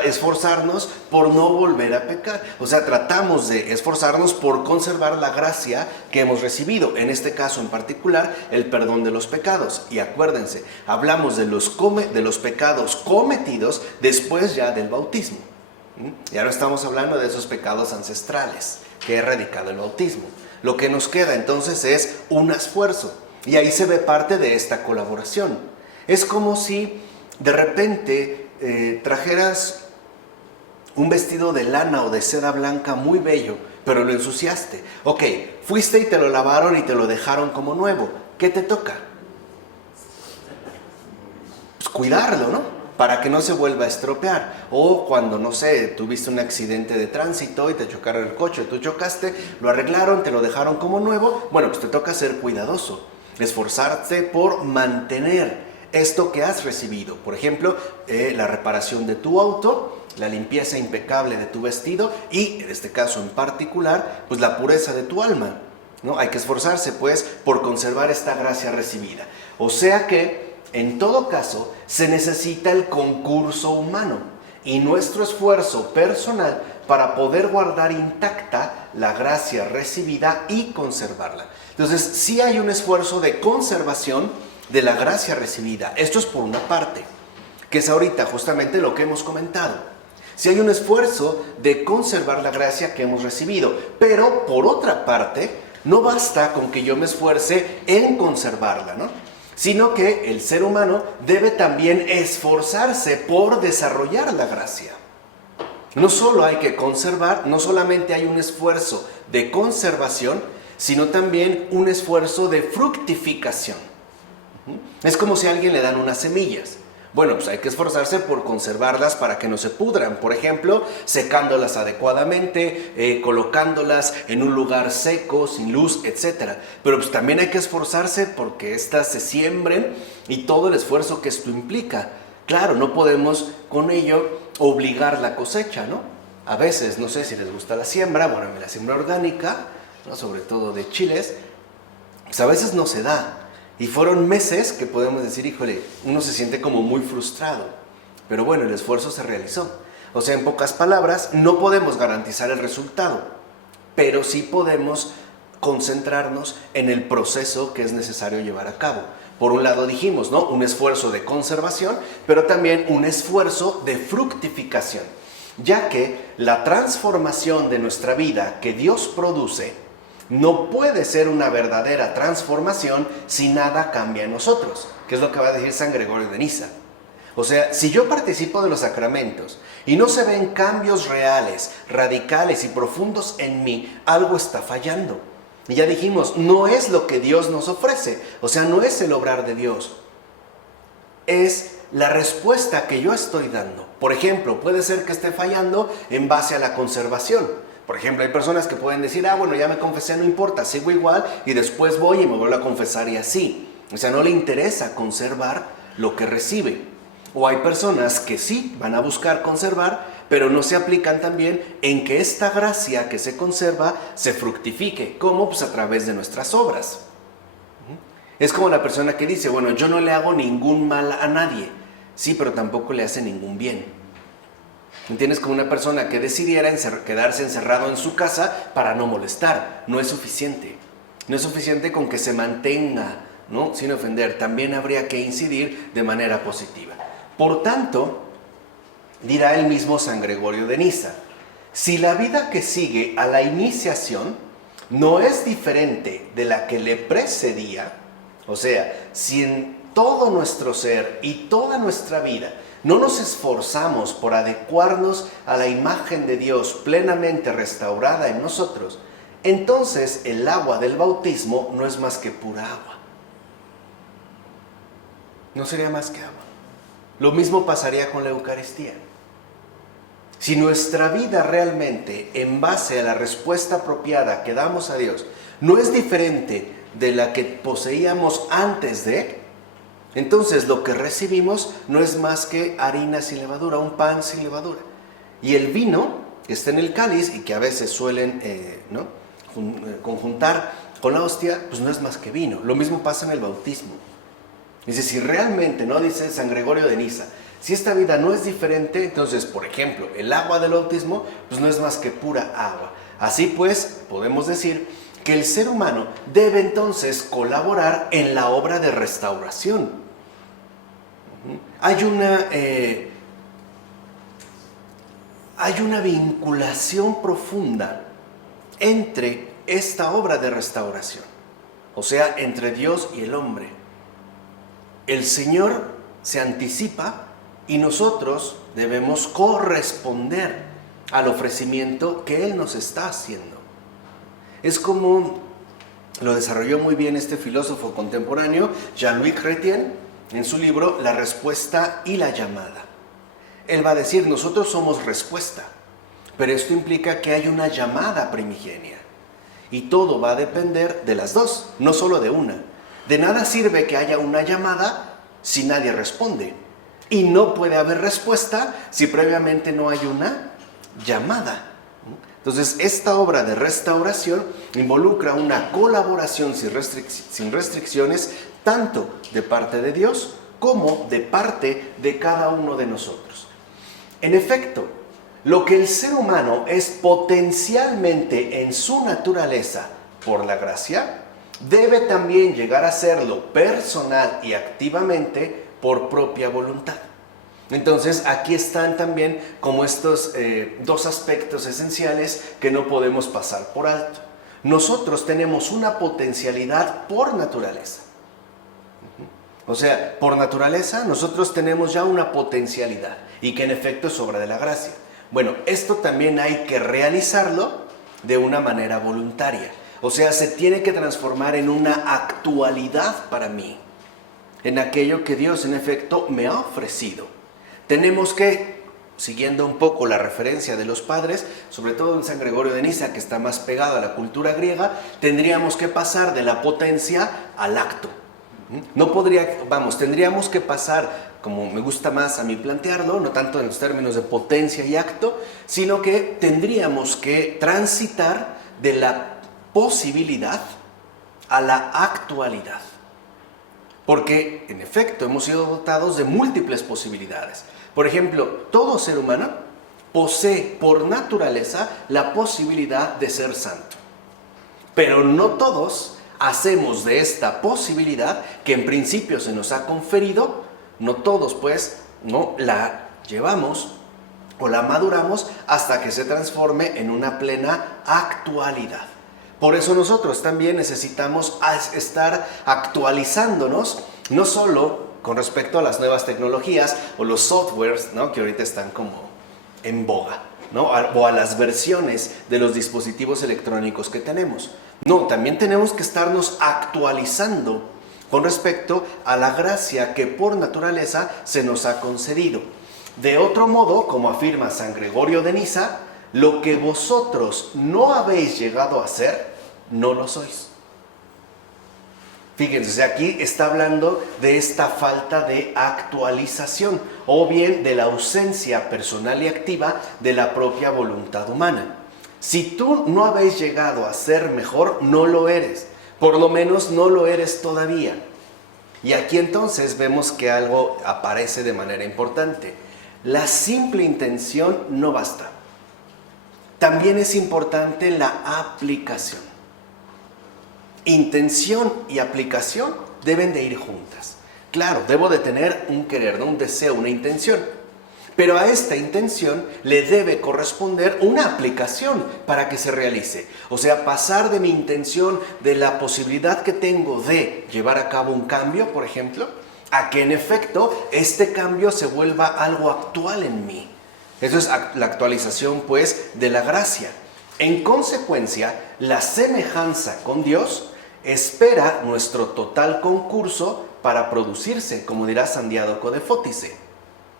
esforzarnos por no volver a pecar. O sea, tratamos de esforzarnos por conservar la gracia que hemos recibido. En este caso en particular, el perdón de los pecados. Y acuérdense, hablamos de los pecados cometidos después ya del bautismo. Ya no estamos hablando de esos pecados ancestrales que ha erradicado el bautismo. Lo que nos queda entonces es un esfuerzo. Y ahí se ve parte de esta colaboración. Es como si de repente trajeras un vestido de lana o de seda blanca muy bello, pero lo ensuciaste. Ok, fuiste y te lo lavaron y te lo dejaron como nuevo. ¿Qué te toca? Pues cuidarlo, ¿no? Para que no se vuelva a estropear. O cuando, no sé, tuviste un accidente de tránsito y te chocaron el coche, tú chocaste, lo arreglaron, te lo dejaron como nuevo. Bueno, pues te toca ser cuidadoso, esforzarte por mantener esto que has recibido. Por ejemplo, la reparación de tu auto, la limpieza impecable de tu vestido y, en este caso en particular, pues la pureza de tu alma, ¿no? Hay que esforzarse, pues, por conservar esta gracia recibida. O sea que, en todo caso, se necesita el concurso humano y nuestro esfuerzo personal para poder guardar intacta la gracia recibida y conservarla. Entonces, sí hay un esfuerzo de conservación de la gracia recibida. Esto es por una parte, que es ahorita justamente lo que hemos comentado. Si hay un esfuerzo de conservar la gracia que hemos recibido, pero por otra parte, no basta con que yo me esfuerce en conservarla, ¿no?, sino que el ser humano debe también esforzarse por desarrollar la gracia. No solo hay que conservar, no solamente hay un esfuerzo de conservación, sino también un esfuerzo de fructificación. Es como si a alguien le dan unas semillas. Bueno, pues hay que esforzarse por conservarlas para que no se pudran. Por ejemplo, secándolas adecuadamente, colocándolas en un lugar seco, sin luz, etc. Pero pues también hay que esforzarse porque éstas se siembren y todo el esfuerzo que esto implica. Claro, no podemos con ello obligar la cosecha, ¿no? A veces, no sé si les gusta la siembra, bueno, la siembra orgánica, ¿no?, sobre todo de chiles, pues a veces no se da. Y fueron meses que podemos decir, híjole, uno se siente como muy frustrado. Pero bueno, el esfuerzo se realizó. O sea, en pocas palabras, no podemos garantizar el resultado, pero sí podemos concentrarnos en el proceso que es necesario llevar a cabo. Por un lado dijimos, ¿no? Un esfuerzo de conservación, pero también un esfuerzo de fructificación, ya que la transformación de nuestra vida que Dios produce no puede ser una verdadera transformación si nada cambia en nosotros, que es lo que va a decir San Gregorio de Niza. O sea, si yo participo de los sacramentos y no se ven cambios reales, radicales y profundos en mí, algo está fallando. Y ya dijimos, no es lo que Dios nos ofrece, o sea, no es el obrar de Dios, es la respuesta que yo estoy dando. Por ejemplo, puede ser que esté fallando en base a la conservación. Por ejemplo, hay personas que pueden decir, bueno, ya me confesé, no importa, sigo igual y después voy y me vuelvo a confesar y así. O sea, no le interesa conservar lo que recibe. O hay personas que sí van a buscar conservar, pero no se aplican también en que esta gracia que se conserva se fructifique. ¿Cómo? Pues a través de nuestras obras. Es como la persona que dice, bueno, yo no le hago ningún mal a nadie. Sí, pero tampoco le hace ningún bien. ¿Entiendes? Como una persona que decidiera quedarse encerrado en su casa para no molestar. No es suficiente. No es suficiente con que se mantenga, ¿no? Sin ofender. También habría que incidir de manera positiva. Por tanto, dirá el mismo San Gregorio de Niza, si la vida que sigue a la iniciación no es diferente de la que le precedía, o sea, si en todo nuestro ser y toda nuestra vida no nos esforzamos por adecuarnos a la imagen de Dios plenamente restaurada en nosotros, entonces el agua del bautismo no es más que pura agua. No sería más que agua. Lo mismo pasaría con la Eucaristía. Si nuestra vida realmente, en base a la respuesta apropiada que damos a Dios, no es diferente de la que poseíamos antes de, entonces lo que recibimos no es más que harina sin levadura, un pan sin levadura. Y el vino que está en el cáliz y que a veces suelen conjuntar con la hostia, pues no es más que vino. Lo mismo pasa en el bautismo. Dice, si realmente, ¿no? Dice San Gregorio de Niza, si esta vida no es diferente, entonces, por ejemplo, el agua del bautismo, pues no es más que pura agua. Así pues, podemos decir que el ser humano debe entonces colaborar en la obra de restauración. Hay una vinculación profunda entre esta obra de restauración, o sea, entre Dios y el hombre. El Señor se anticipa y nosotros debemos corresponder al ofrecimiento que Él nos está haciendo. Es como lo desarrolló muy bien este filósofo contemporáneo, Jean-Louis Chrétien, en su libro La respuesta y la llamada. Él va a decir, nosotros somos respuesta, pero esto implica que hay una llamada primigenia. Y todo va a depender de las dos, no solo de una. De nada sirve que haya una llamada si nadie responde. Y no puede haber respuesta si previamente no hay una llamada. Entonces, esta obra de restauración involucra una colaboración sin restricciones, tanto de parte de Dios como de parte de cada uno de nosotros. En efecto, lo que el ser humano es potencialmente en su naturaleza por la gracia, debe también llegar a serlo personal y activamente por propia voluntad. Entonces, aquí están también como estos dos aspectos esenciales que no podemos pasar por alto. Nosotros tenemos una potencialidad por naturaleza. O sea, por naturaleza nosotros tenemos ya una potencialidad y que en efecto es obra de la gracia. Bueno, esto también hay que realizarlo de una manera voluntaria. O sea, se tiene que transformar en una actualidad para mí, en aquello que Dios en efecto me ha ofrecido. Tenemos que, siguiendo un poco la referencia de los padres, sobre todo en San Gregorio de Niza, que está más pegado a la cultura griega, tendríamos que pasar de la potencia al acto. Tendríamos que pasar, como me gusta más a mí plantearlo, no tanto en los términos de potencia y acto, sino que tendríamos que transitar de la posibilidad a la actualidad. Porque, en efecto, hemos sido dotados de múltiples posibilidades. Por ejemplo, todo ser humano posee por naturaleza la posibilidad de ser santo. Pero no todos hacemos de esta posibilidad que en principio se nos ha conferido, no todos pues no la llevamos o la maduramos hasta que se transforme en una plena actualidad. Por eso nosotros también necesitamos estar actualizándonos, no solo con respecto a las nuevas tecnologías o los softwares, ¿no?, que ahorita están como en boga, ¿no?, o a las versiones de los dispositivos electrónicos que tenemos. No, también tenemos que estarnos actualizando con respecto a la gracia que por naturaleza se nos ha concedido. De otro modo, como afirma San Gregorio de Niza, lo que vosotros no habéis llegado a ser, no lo sois. Fíjense, aquí está hablando de esta falta de actualización o bien de la ausencia personal y activa de la propia voluntad humana. Si tú no habéis llegado a ser mejor, no lo eres. Por lo menos no lo eres todavía. Y aquí entonces vemos que algo aparece de manera importante. La simple intención no basta. También es importante la aplicación. Intención y aplicación deben de ir juntas. Claro, debo de tener un querer, un deseo, una intención. Pero a esta intención le debe corresponder una aplicación para que se realice. O sea, pasar de mi intención, de la posibilidad que tengo de llevar a cabo un cambio, por ejemplo, a que en efecto este cambio se vuelva algo actual en mí. Eso es la actualización, pues, de la gracia. En consecuencia, la semejanza con Dios espera nuestro total concurso para producirse, como dirá San Diádoco de Fótice.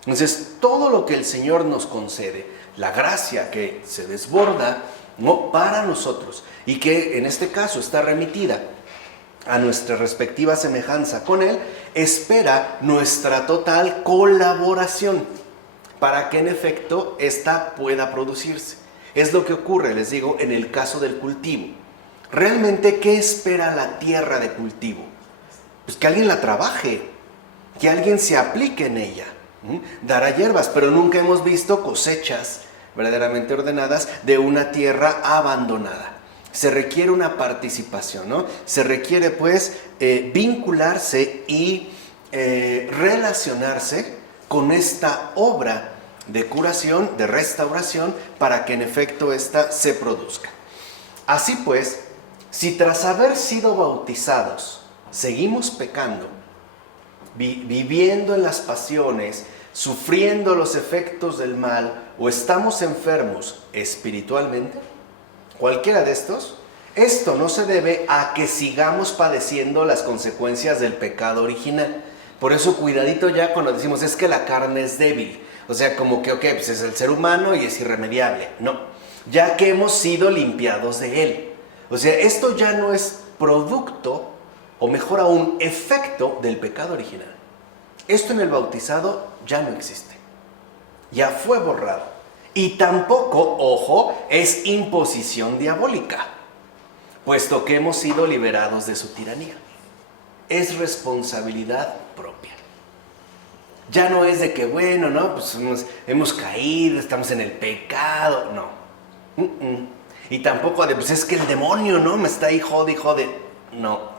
Entonces, todo lo que el Señor nos concede, la gracia que se desborda, ¿no?, para nosotros y que en este caso está remitida a nuestra respectiva semejanza con Él, espera nuestra total colaboración para que en efecto ésta pueda producirse. Es lo que ocurre, les digo, en el caso del cultivo. Realmente, ¿qué espera la tierra de cultivo? Pues que alguien la trabaje, que alguien se aplique en ella. Dará hierbas, pero nunca hemos visto cosechas verdaderamente ordenadas de una tierra abandonada. Se requiere una participación, ¿no? Se requiere pues vincularse y relacionarse con esta obra de curación, de restauración, para que en efecto ésta se produzca. Así pues, si tras haber sido bautizados seguimos pecando, viviendo en las pasiones, sufriendo los efectos del mal o estamos enfermos espiritualmente, cualquiera de estos, esto no se debe a que sigamos padeciendo las consecuencias del pecado original. Por eso cuidadito ya cuando decimos es que la carne es débil, o sea, como que pues es el ser humano y es irremediable. No, ya que hemos sido limpiados de él. O sea, esto ya no es producto, o mejor aún, efecto del pecado original. Esto en el bautizado ya no existe. Ya fue borrado. Y tampoco, ojo, es imposición diabólica, puesto que hemos sido liberados de su tiranía. Es responsabilidad propia. Ya no es de que, bueno, no, pues hemos caído, estamos en el pecado. No. Y tampoco de, pues es que el demonio, ¿no?, me está ahí jode y jode. No.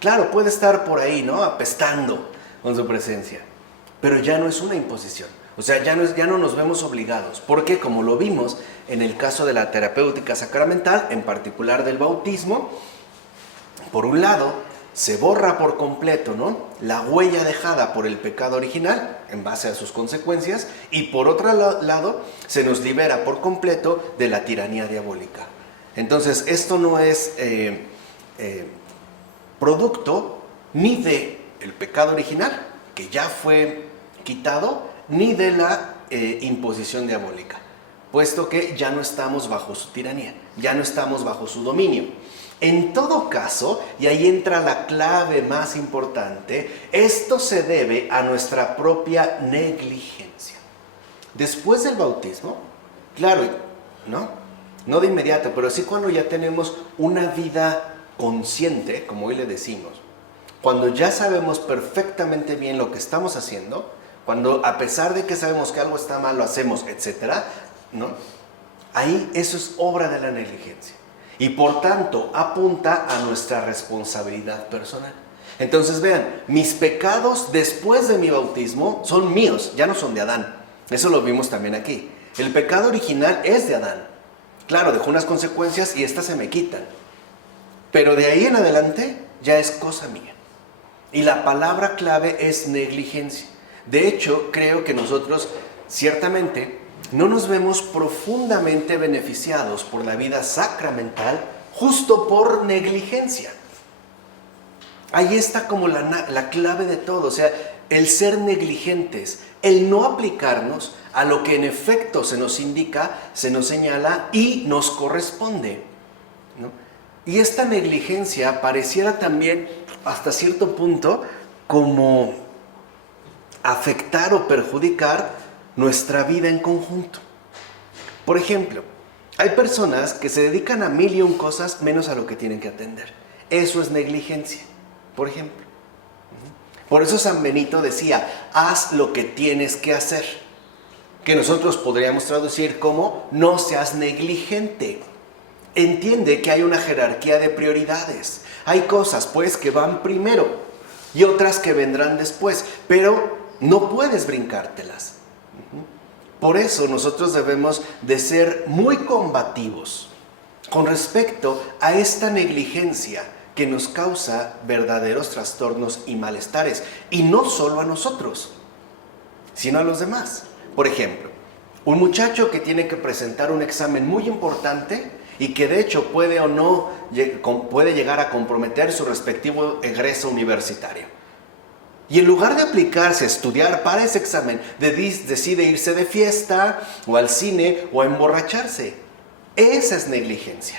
Claro, puede estar por ahí, ¿no?, apestando con su presencia, pero ya no es una imposición. O sea, ya no nos vemos obligados, porque como lo vimos en el caso de la terapéutica sacramental, en particular del bautismo, por un lado, se borra por completo, ¿no?, la huella dejada por el pecado original en base a sus consecuencias, y por otro lado, se nos libera por completo de la tiranía diabólica. Entonces, esto no es producto ni de el pecado original, que ya fue quitado, ni de la imposición diabólica, puesto que ya no estamos bajo su tiranía, ya no estamos bajo su dominio. En todo caso, y ahí entra la clave más importante, esto se debe a nuestra propia negligencia. Después del bautismo, claro, no de inmediato, pero sí cuando ya tenemos una vida consciente, como hoy le decimos, cuando ya sabemos perfectamente bien lo que estamos haciendo, cuando a pesar de que sabemos que algo está mal, lo hacemos, etc., ¿no? Ahí eso es obra de la negligencia. Y por tanto apunta a nuestra responsabilidad personal. Entonces vean, mis pecados después de mi bautismo son míos, ya no son de Adán. Eso lo vimos también aquí. El pecado original es de Adán. Claro, dejó unas consecuencias y estas se me quitan. Pero de ahí en adelante ya es cosa mía. Y la palabra clave es negligencia. De hecho, creo que nosotros ciertamente no nos vemos profundamente beneficiados por la vida sacramental justo por negligencia. Ahí está como la clave de todo, o sea, el ser negligentes, el no aplicarnos a lo que en efecto se nos indica, se nos señala y nos corresponde, ¿no? Y esta negligencia pareciera también, hasta cierto punto, como afectar o perjudicar nuestra vida en conjunto. Por ejemplo, hay personas que se dedican a mil y un cosas menos a lo que tienen que atender. Eso es negligencia, por ejemplo. Por eso San Benito decía, haz lo que tienes que hacer. Que nosotros podríamos traducir como, no seas negligente. Entiende que hay una jerarquía de prioridades. Hay cosas, pues, que van primero y otras que vendrán después, pero no puedes brincártelas. Por eso nosotros debemos de ser muy combativos con respecto a esta negligencia que nos causa verdaderos trastornos y malestares. Y no solo a nosotros, sino a los demás. Por ejemplo, un muchacho que tiene que presentar un examen muy importante y que de hecho puede o no puede llegar a comprometer su respectivo egreso universitario. Y en lugar de aplicarse a estudiar para ese examen, decide irse de fiesta o al cine o a emborracharse. Esa es negligencia.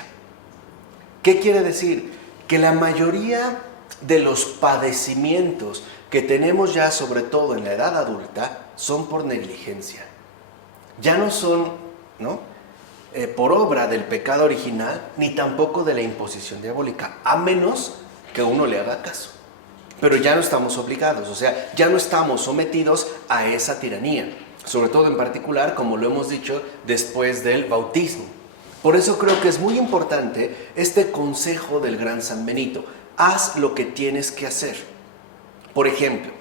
¿Qué quiere decir? Que la mayoría de los padecimientos que tenemos ya, sobre todo en la edad adulta, son por negligencia. Ya no son, ¿no?, por obra del pecado original, ni tampoco de la imposición diabólica, a menos que uno le haga caso. Pero ya no estamos obligados, o sea, ya no estamos sometidos a esa tiranía, sobre todo en particular, como lo hemos dicho, después del bautismo. Por eso creo que es muy importante este consejo del gran San Benito. Haz lo que tienes que hacer. Por ejemplo,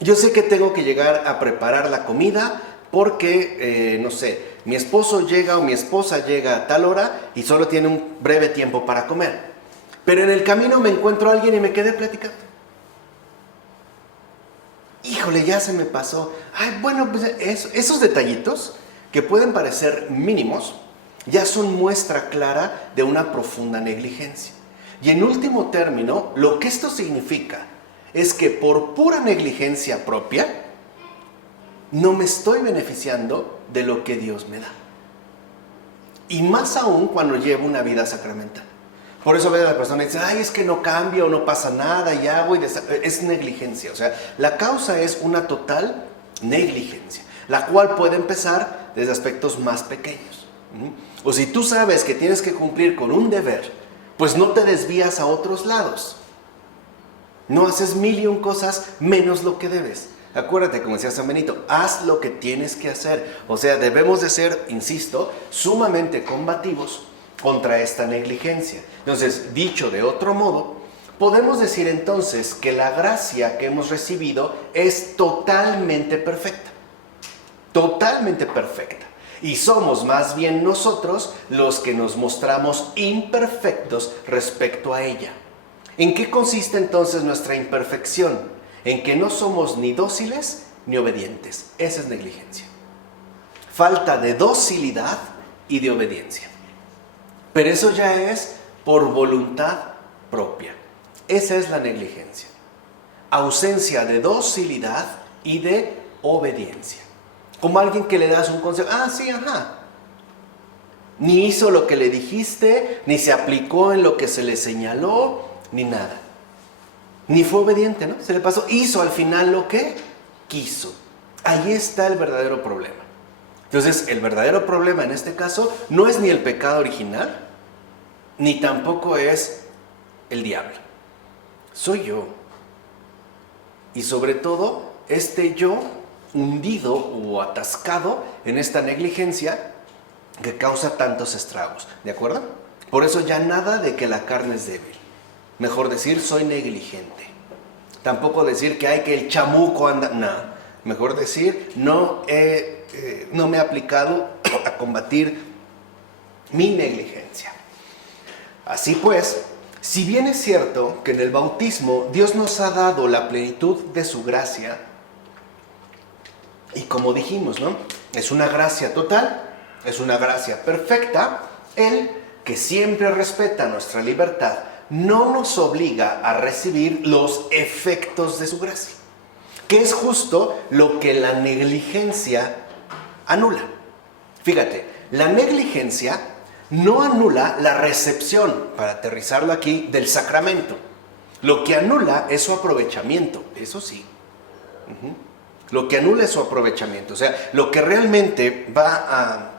yo sé que tengo que llegar a preparar la comida porque, no sé, mi esposo llega o mi esposa llega a tal hora y solo tiene un breve tiempo para comer. Pero en el camino me encuentro a alguien y me quedé platicando. Híjole, ya se me pasó. Ay, bueno, pues esos detallitos que pueden parecer mínimos, ya son muestra clara de una profunda negligencia. Y en último término, lo que esto significa es que por pura negligencia propia, no me estoy beneficiando de lo que Dios me da. Y más aún cuando llevo una vida sacramental. Por eso ve a la persona y dice, ay, es que no cambia o no pasa nada y hago y es negligencia. O sea, la causa es una total negligencia, la cual puede empezar desde aspectos más pequeños. O si tú sabes que tienes que cumplir con un deber, pues no te desvías a otros lados. No haces mil y un cosas menos lo que debes. Acuérdate, como decía San Benito, haz lo que tienes que hacer. O sea, debemos de ser, insisto, sumamente combativos contra esta negligencia. Entonces, dicho de otro modo, podemos decir entonces que la gracia que hemos recibido es totalmente perfecta. Totalmente perfecta. Y somos más bien nosotros los que nos mostramos imperfectos respecto a ella. ¿En qué consiste entonces nuestra imperfección? En que no somos ni dóciles ni obedientes. Esa es negligencia. Falta de docilidad y de obediencia. Pero eso ya es por voluntad propia. Esa es la negligencia. Ausencia de docilidad y de obediencia. Como alguien que le das un consejo. Ah, sí, ajá. Ni hizo lo que le dijiste, ni se aplicó en lo que se le señaló, ni nada. Ni fue obediente, ¿no? Se le pasó, hizo al final lo que quiso. Ahí está el verdadero problema. Entonces, el verdadero problema en este caso no es ni el pecado original, ni tampoco es el diablo. Soy yo. Y sobre todo, este yo hundido o atascado en esta negligencia que causa tantos estragos, ¿de acuerdo? Por eso ya nada de que la carne es débil. Mejor decir, soy negligente. Tampoco decir que el chamuco anda, no. Mejor decir, no me he aplicado a combatir mi negligencia. Así pues, si bien es cierto que en el bautismo Dios nos ha dado la plenitud de su gracia, y como dijimos, ¿no? Es una gracia total, es una gracia perfecta. Él, que siempre respeta nuestra libertad, no nos obliga a recibir los efectos de su gracia, que es justo lo que la negligencia anula. Fíjate, la negligencia no anula la recepción, para aterrizarlo aquí, del sacramento. Lo que anula es su aprovechamiento, eso sí. Lo que anula es su aprovechamiento. O sea, lo que realmente va a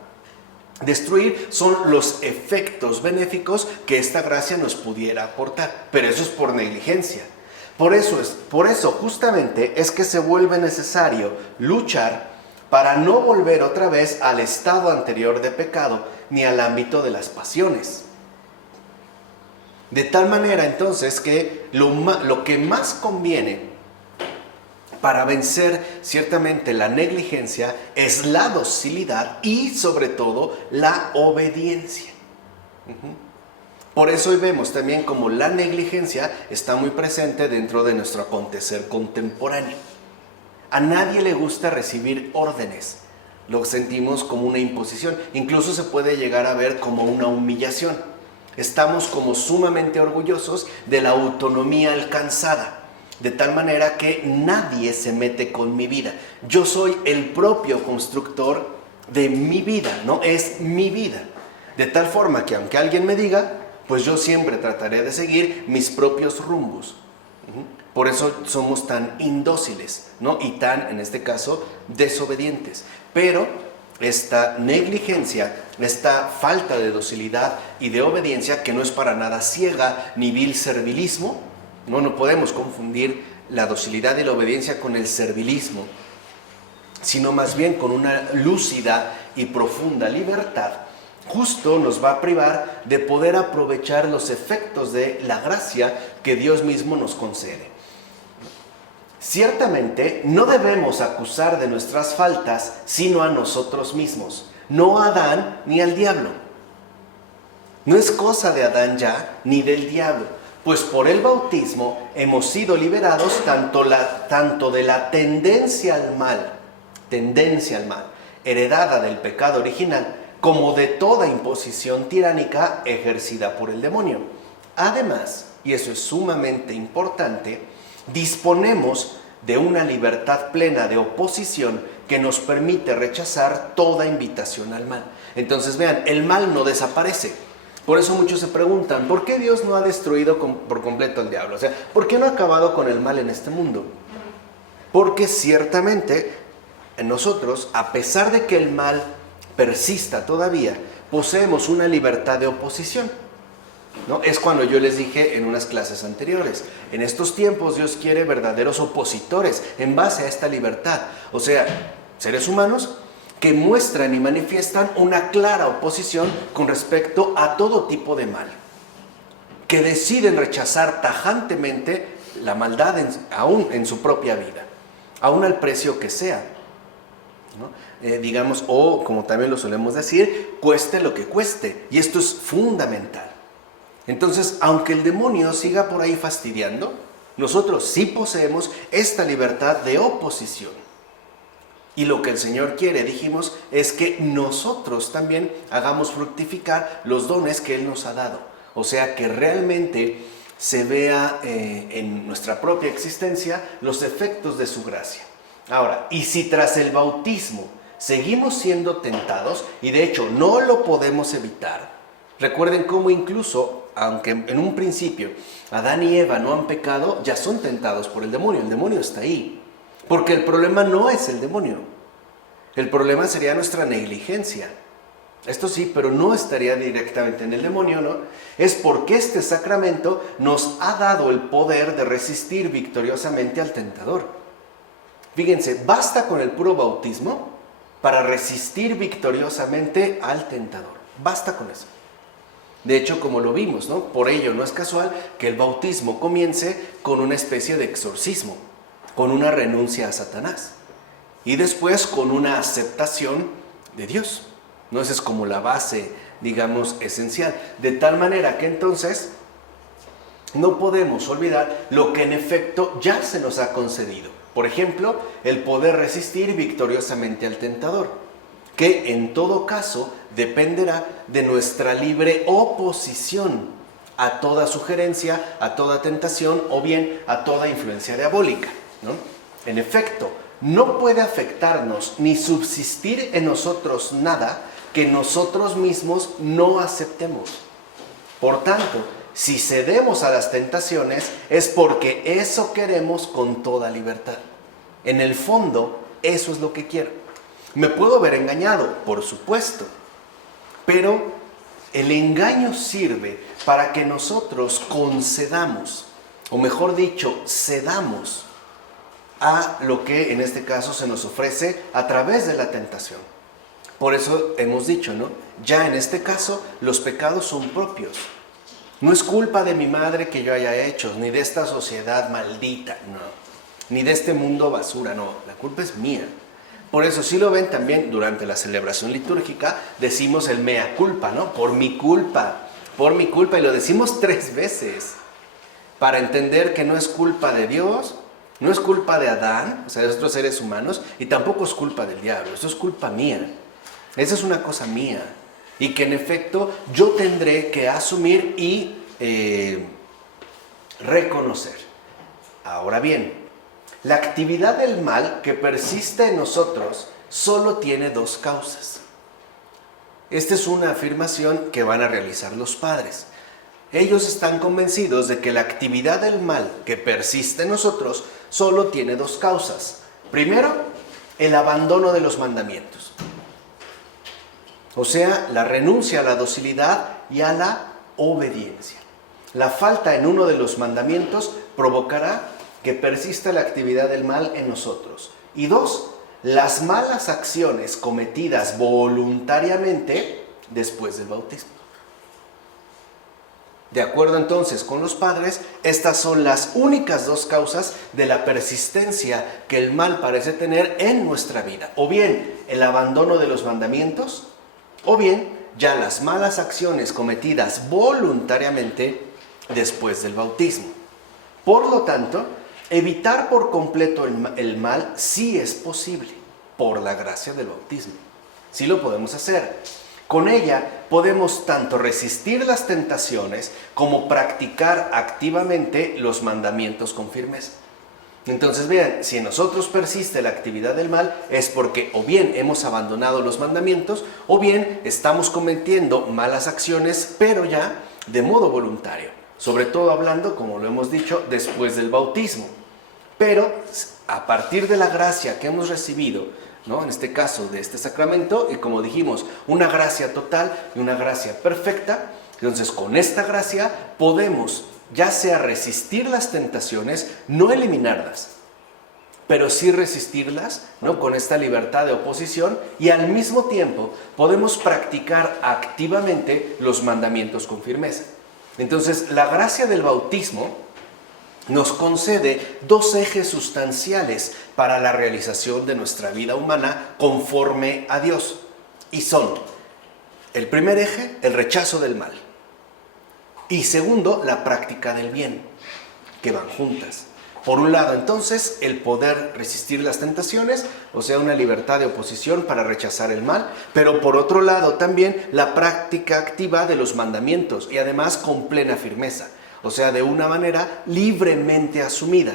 destruir son los efectos benéficos que esta gracia nos pudiera aportar. Pero eso es por negligencia. Por eso justamente es que se vuelve necesario luchar para no volver otra vez al estado anterior de pecado ni al ámbito de las pasiones. De tal manera entonces que lo que más conviene para vencer ciertamente la negligencia es la docilidad y sobre todo la obediencia. Por eso hoy vemos también como la negligencia está muy presente dentro de nuestro acontecer contemporáneo. A nadie le gusta recibir órdenes, lo sentimos como una imposición, incluso se puede llegar a ver como una humillación. Estamos como sumamente orgullosos de la autonomía alcanzada. De tal manera que nadie se mete con mi vida. Yo soy el propio constructor de mi vida, ¿no? Es mi vida. De tal forma que aunque alguien me diga, pues yo siempre trataré de seguir mis propios rumbos. Por eso somos tan indóciles, ¿no? Y tan, en este caso, desobedientes. Pero esta negligencia, esta falta de docilidad y de obediencia, que no es para nada ciega ni vil servilismo, no podemos confundir la docilidad y la obediencia con el servilismo, sino más bien con una lúcida y profunda libertad, justo nos va a privar de poder aprovechar los efectos de la gracia que Dios mismo nos concede. Ciertamente no debemos acusar de nuestras faltas sino a nosotros mismos, no a Adán ni al diablo. No es cosa de Adán ya ni del diablo. Pues por el bautismo hemos sido liberados tanto de la tendencia al mal, heredada del pecado original, como de toda imposición tiránica ejercida por el demonio. Además, y eso es sumamente importante, disponemos de una libertad plena de oposición que nos permite rechazar toda invitación al mal. Entonces vean, el mal no desaparece. Por eso muchos se preguntan, ¿por qué Dios no ha destruido por completo al diablo? O sea, ¿por qué no ha acabado con el mal en este mundo? Porque ciertamente en nosotros, a pesar de que el mal persista todavía, poseemos una libertad de oposición, ¿no? Es cuando yo les dije en unas clases anteriores, en estos tiempos Dios quiere verdaderos opositores en base a esta libertad. O sea, seres humanos que muestran y manifiestan una clara oposición con respecto a todo tipo de mal, que deciden rechazar tajantemente la maldad aún en su propia vida, aún al precio que sea, ¿no? Digamos, o como también lo solemos decir, cueste lo que cueste, y esto es fundamental. Entonces, aunque el demonio siga por ahí fastidiando, nosotros sí poseemos esta libertad de oposición. Y lo que el Señor quiere, dijimos, es que nosotros también hagamos fructificar los dones que Él nos ha dado. O sea, que realmente se vea en nuestra propia existencia los efectos de su gracia. Ahora, y si tras el bautismo seguimos siendo tentados, y de hecho no lo podemos evitar, recuerden cómo incluso, aunque en un principio Adán y Eva no han pecado, ya son tentados por el demonio está ahí. Porque el problema no es el demonio, el problema sería nuestra negligencia. Esto sí, pero no estaría directamente en el demonio, ¿no? Es porque este sacramento nos ha dado el poder de resistir victoriosamente al tentador. Fíjense, basta con el puro bautismo para resistir victoriosamente al tentador. Basta con eso. De hecho, como lo vimos, ¿no? Por ello no es casual que el bautismo comience con una especie de exorcismo, con una renuncia a Satanás y después con una aceptación de Dios. ¿No? Esa es como la base, digamos, esencial. De tal manera que entonces no podemos olvidar lo que en efecto ya se nos ha concedido. Por ejemplo, el poder resistir victoriosamente al tentador, que en todo caso dependerá de nuestra libre oposición a toda sugerencia, a toda tentación o bien a toda influencia diabólica, ¿no? En efecto, no puede afectarnos ni subsistir en nosotros nada que nosotros mismos no aceptemos. Por tanto, si cedemos a las tentaciones es porque eso queremos con toda libertad. En el fondo, eso es lo que quiero. Me puedo ver engañado, por supuesto, pero el engaño sirve para que nosotros concedamos, o mejor dicho, cedamos a lo que en este caso se nos ofrece a través de la tentación. Por eso hemos dicho, ¿no? Ya en este caso, los pecados son propios. No es culpa de mi madre que yo haya hecho, ni de esta sociedad maldita, no. Ni de este mundo basura, no. La culpa es mía. Por eso, si lo ven también durante la celebración litúrgica, decimos el mea culpa, ¿no? Por mi culpa, y lo decimos 3 veces, para entender que no es culpa de Dios, no es culpa de Adán, o sea, de otros seres humanos, y tampoco es culpa del diablo, eso es culpa mía. Esa es una cosa mía. Y que en efecto yo tendré que asumir y reconocer. Ahora bien, la actividad del mal que persiste en nosotros solo tiene 2 causas. Esta es una afirmación que van a realizar los padres. Ellos están convencidos de que la actividad del mal que persiste en nosotros solo tiene 2 causas. Primero, el abandono de los mandamientos. O sea, la renuncia a la docilidad y a la obediencia. La falta en uno de los mandamientos provocará que persista la actividad del mal en nosotros. Y 2, las malas acciones cometidas voluntariamente después del bautismo. De acuerdo entonces con los padres, estas son las únicas 2 causas de la persistencia que el mal parece tener en nuestra vida. O bien el abandono de los mandamientos, o bien ya las malas acciones cometidas voluntariamente después del bautismo. Por lo tanto, evitar por completo el mal sí es posible por la gracia del bautismo. Sí lo podemos hacer. Con ella podemos tanto resistir las tentaciones como practicar activamente los mandamientos con firmeza. Entonces vean, si en nosotros persiste la actividad del mal es porque o bien hemos abandonado los mandamientos o bien estamos cometiendo malas acciones, pero ya de modo voluntario. Sobre todo hablando, como lo hemos dicho, después del bautismo. Pero a partir de la gracia que hemos recibido, ¿no? En este caso de este sacramento, y como dijimos, una gracia total y una gracia perfecta, entonces con esta gracia podemos ya sea resistir las tentaciones, no eliminarlas, pero sí resistirlas, ¿no? Con esta libertad de oposición, y al mismo tiempo podemos practicar activamente los mandamientos con firmeza. Entonces, la gracia del bautismo nos concede 2 ejes sustanciales para la realización de nuestra vida humana conforme a Dios. Y son, el primer eje, el rechazo del mal. Y segundo, la práctica del bien, que van juntas. Por un lado, entonces, el poder resistir las tentaciones, o sea, una libertad de oposición para rechazar el mal, pero por otro lado también la práctica activa de los mandamientos y además con plena firmeza, o sea, de una manera libremente asumida,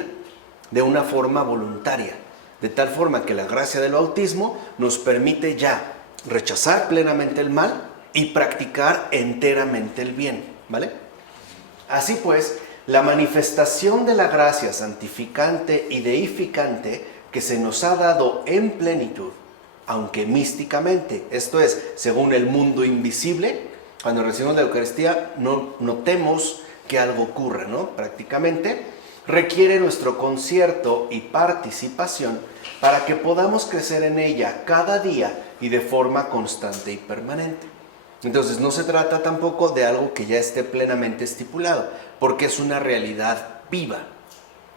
de una forma voluntaria, de tal forma que la gracia del bautismo nos permite ya rechazar plenamente el mal y practicar enteramente el bien, ¿vale? Así pues, la manifestación de la gracia santificante y deificante que se nos ha dado en plenitud, aunque místicamente, esto es, según el mundo invisible, cuando recibimos la Eucaristía no notemos que algo ocurre, ¿no? Prácticamente, requiere nuestro concierto y participación para que podamos crecer en ella cada día y de forma constante y permanente. Entonces no se trata tampoco de algo que ya esté plenamente estipulado, porque es una realidad viva,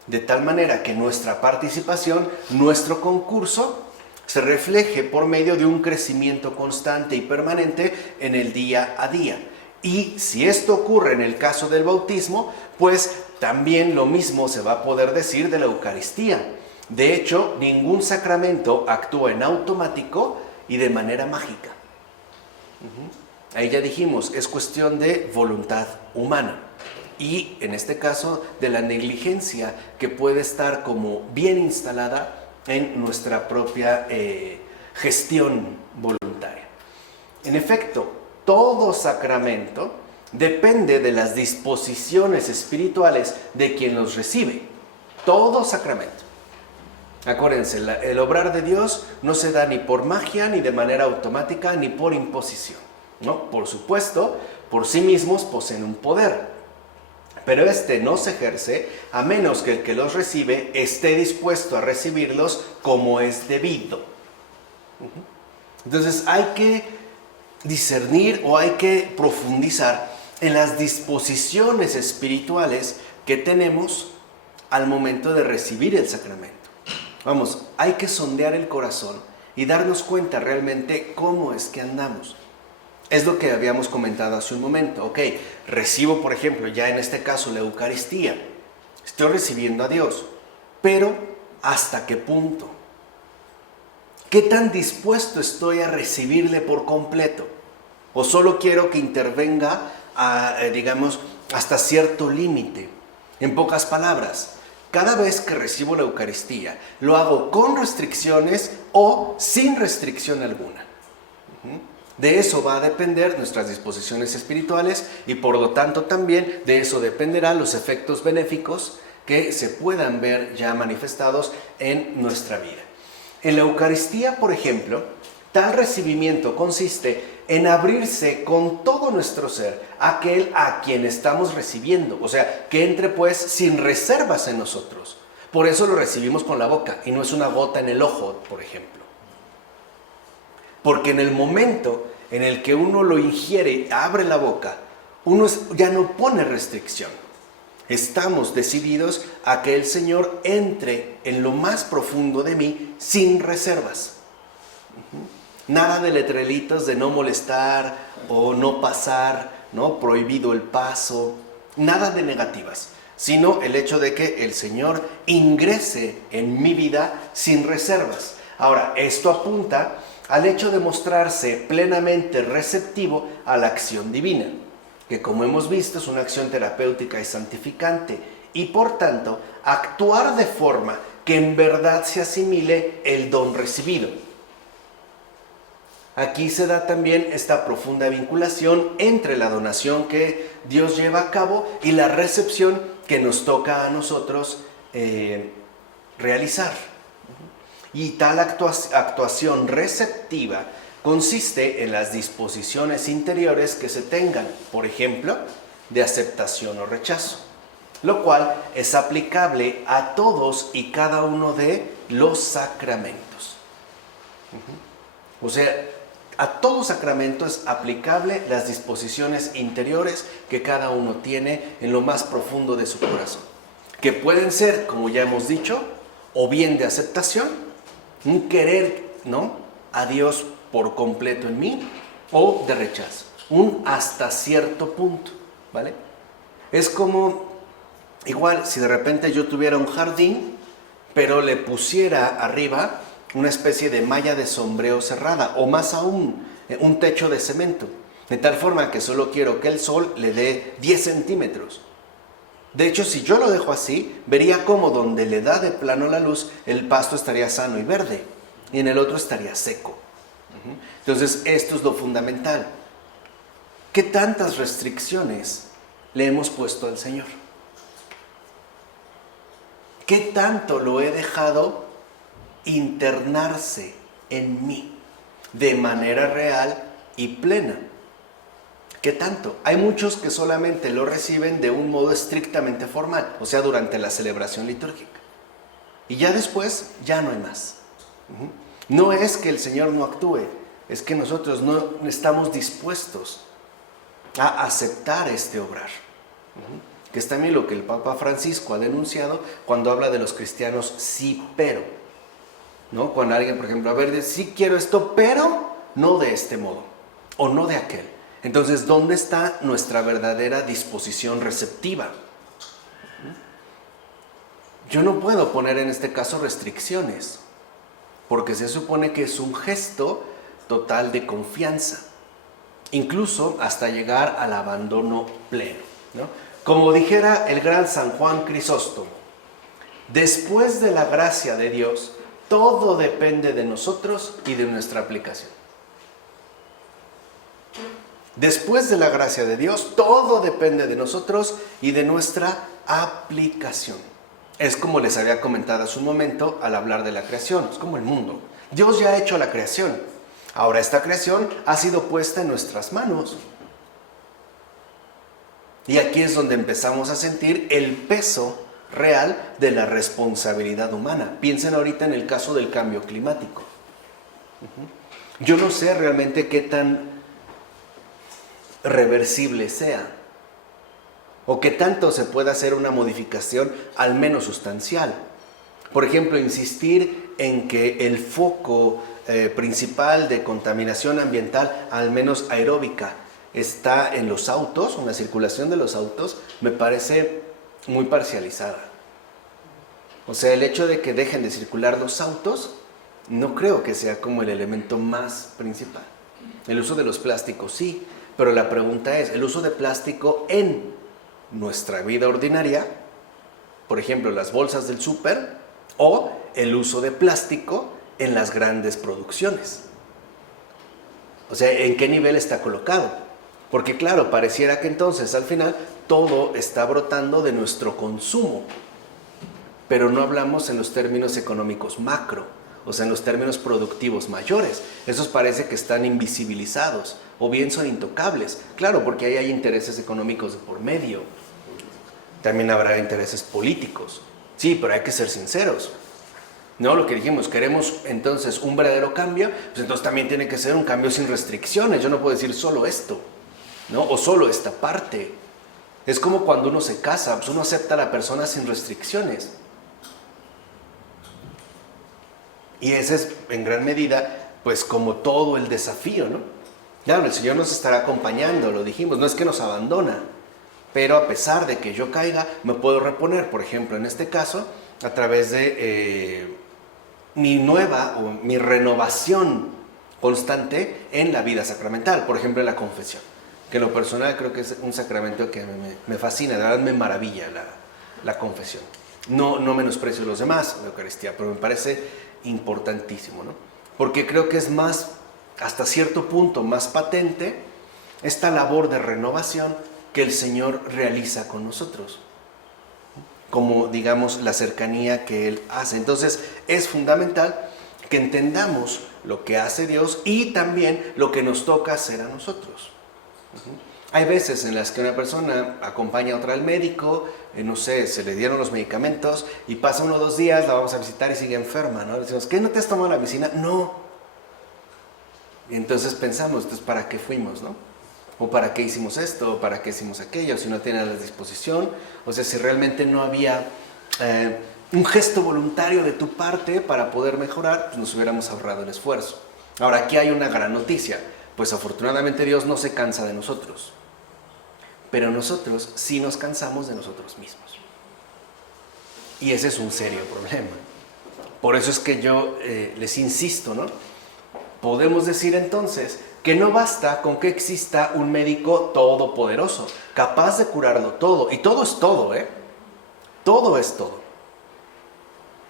de tal manera que nuestra participación, nuestro concurso, se refleje por medio de un crecimiento constante y permanente en el día a día. Y si esto ocurre en el caso del bautismo, pues también lo mismo se va a poder decir de la Eucaristía. De hecho, ningún sacramento actúa en automático y de manera mágica. Ahí ya dijimos, es cuestión de voluntad humana. Y en este caso, de la negligencia que puede estar como bien instalada en nuestra propia gestión voluntaria. En efecto, todo sacramento depende de las disposiciones espirituales de quien los recibe. Todo sacramento. Acuérdense, el obrar de Dios no se da ni por magia, ni de manera automática, ni por imposición, ¿no? Por supuesto, por sí mismos poseen un poder, pero este no se ejerce a menos que el que los recibe esté dispuesto a recibirlos como es debido. Entonces hay que discernir o hay que profundizar en las disposiciones espirituales que tenemos al momento de recibir el sacramento. Vamos, hay que sondear el corazón y darnos cuenta realmente cómo es que andamos. Es lo que habíamos comentado hace un momento. Ok, recibo, por ejemplo, ya en este caso la Eucaristía. Estoy recibiendo a Dios, pero ¿hasta qué punto? ¿Qué tan dispuesto estoy a recibirle por completo? ¿O solo quiero que intervenga, digamos, hasta cierto límite? En pocas palabras, cada vez que recibo la Eucaristía, lo hago con restricciones o sin restricción alguna. De eso va a depender nuestras disposiciones espirituales y por lo tanto también de eso dependerán los efectos benéficos que se puedan ver ya manifestados en nuestra vida. En la Eucaristía, por ejemplo, tal recibimiento consiste en abrirse con todo nuestro ser a aquel a quien estamos recibiendo, o sea, que entre pues sin reservas en nosotros. Por eso lo recibimos con la boca y no es una gota en el ojo, por ejemplo. Porque en el momento en el que uno lo ingiere, abre la boca, uno ya no pone restricción. Estamos decididos a que el Señor entre en lo más profundo de mí sin reservas. Nada de letreritos de no molestar o no pasar, ¿no? Prohibido el paso, nada de negativas, sino el hecho de que el Señor ingrese en mi vida sin reservas. Ahora, esto apunta al hecho de mostrarse plenamente receptivo a la acción divina, que como hemos visto es una acción terapéutica y santificante, y por tanto actuar de forma que en verdad se asimile el don recibido. Aquí se da también esta profunda vinculación entre la donación que Dios lleva a cabo y la recepción que nos toca a nosotros realizar. Y tal actuación receptiva consiste en las disposiciones interiores que se tengan, por ejemplo, de aceptación o rechazo, lo cual es aplicable a todos y cada uno de los sacramentos. O sea, a todo sacramento es aplicable las disposiciones interiores que cada uno tiene en lo más profundo de su corazón, que pueden ser, como ya hemos dicho, o bien de aceptación, un querer, ¿no?, a Dios por completo en mí, o de rechazo, un hasta cierto punto, ¿vale? Es como, igual, si de repente yo tuviera un jardín, pero le pusiera arriba una especie de malla de sombreo cerrada, o más aún, un techo de cemento, de tal forma que solo quiero que el sol le dé 10 centímetros. De hecho, si yo lo dejo así, vería cómo donde le da de plano la luz, el pasto estaría sano y verde, y en el otro estaría seco. Entonces, esto es lo fundamental. ¿Qué tantas restricciones le hemos puesto al Señor? ¿Qué tanto lo he dejado internarse en mí de manera real y plena? ¿Qué tanto? Hay muchos que solamente lo reciben de un modo estrictamente formal, o sea, durante la celebración litúrgica. Y ya después, ya no hay más. No es que el Señor no actúe, es que nosotros no estamos dispuestos a aceptar este obrar. Que es también lo que el Papa Francisco ha denunciado cuando habla de los cristianos sí, pero. ¿No? Cuando alguien, por ejemplo, a ver, sí quiero esto, pero no de este modo, o no de aquel. Entonces, ¿dónde está nuestra verdadera disposición receptiva? Yo no puedo poner en este caso restricciones, porque se supone que es un gesto total de confianza, incluso hasta llegar al abandono pleno, ¿no? Como dijera el gran San Juan Crisóstomo, después de la gracia de Dios, todo depende de nosotros y de nuestra aplicación. Después de la gracia de Dios, todo depende de nosotros y de nuestra aplicación. Es como les había comentado hace un momento al hablar de la creación, es como el mundo. Dios ya ha hecho la creación. Ahora esta creación ha sido puesta en nuestras manos. Y aquí es donde empezamos a sentir el peso real de la responsabilidad humana. Piensen ahorita en el caso del cambio climático. Yo no sé realmente qué tan reversible sea, o qué tanto se puede hacer una modificación al menos sustancial. Por ejemplo, insistir en que el foco principal de contaminación ambiental, al menos aeróbica, está en los autos, en la circulación de los autos, me parece muy parcializada. O sea, el hecho de que dejen de circular los autos, no creo que sea como el elemento más principal. El uso de los plásticos sí, pero la pregunta es, ¿el uso de plástico en nuestra vida ordinaria, por ejemplo, las bolsas del súper, o el uso de plástico en las grandes producciones? O sea, ¿en qué nivel está colocado? Porque claro, pareciera que entonces al final todo está brotando de nuestro consumo, pero no hablamos en los términos económicos macro, o sea, en los términos productivos mayores. Esos parece que están invisibilizados, o bien son intocables. Claro, porque ahí hay intereses económicos de por medio. También habrá intereses políticos. Sí, pero hay que ser sinceros. No, lo que dijimos, queremos entonces un verdadero cambio, pues entonces también tiene que ser un cambio sin restricciones. Yo no puedo decir solo esto, ¿no? O solo esta parte. Es como cuando uno se casa, pues uno acepta a la persona sin restricciones. Y ese es, en gran medida, pues como todo el desafío, ¿no? Claro, el Señor nos estará acompañando, lo dijimos, no es que nos abandona, pero a pesar de que yo caiga, me puedo reponer, por ejemplo, en este caso, a través de mi renovación constante en la vida sacramental, por ejemplo, en la confesión, que en lo personal creo que es un sacramento que me fascina, de verdad me maravilla la confesión. No menosprecio a los demás, la Eucaristía, pero me parece importantísimo, ¿no? Porque creo que es más, hasta cierto punto, más patente esta labor de renovación que el Señor realiza con nosotros, como digamos la cercanía que Él hace. Entonces es fundamental que entendamos lo que hace Dios y también lo que nos toca hacer a nosotros. Hay veces en las que una persona acompaña a otra al médico, no sé, se le dieron los medicamentos y pasa 1 o 2 días, la vamos a visitar y sigue enferma, ¿no? Le decimos, ¿qué, no te has tomado la medicina? No. Y entonces pensamos, entonces, ¿para qué fuimos, no? ¿O para qué hicimos esto? ¿O para qué hicimos aquello? Si no tiene a la disposición. O sea, si realmente no había un gesto voluntario de tu parte para poder mejorar, pues nos hubiéramos ahorrado el esfuerzo. Ahora, aquí hay una gran noticia. Pues afortunadamente Dios no se cansa de nosotros. Pero nosotros sí nos cansamos de nosotros mismos. Y ese es un serio problema. Por eso es que yo les insisto, ¿no? Podemos decir entonces que no basta con que exista un médico todopoderoso, capaz de curarlo todo. Y todo es todo, ¿eh? Todo es todo.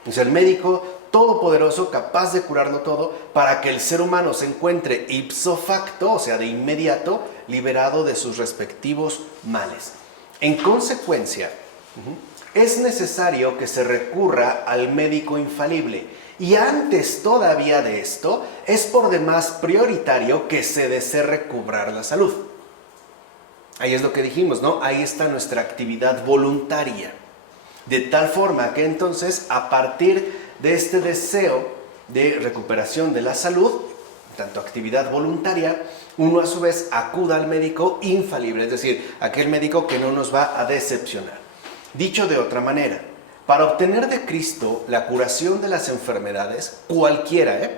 O sea, el médico todopoderoso, capaz de curarlo todo, para que el ser humano se encuentre ipso facto, o sea, de inmediato, liberado de sus respectivos males. En consecuencia, es necesario que se recurra al médico infalible. Y antes todavía de esto, es por demás prioritario que se desee recobrar la salud. Ahí es lo que dijimos, ¿no? Ahí está nuestra actividad voluntaria. De tal forma que entonces, a partir de este deseo de recuperación de la salud, tanto actividad voluntaria, uno a su vez acuda al médico infalible, es decir, aquel médico que no nos va a decepcionar. Dicho de otra manera, para obtener de Cristo la curación de las enfermedades, cualquiera,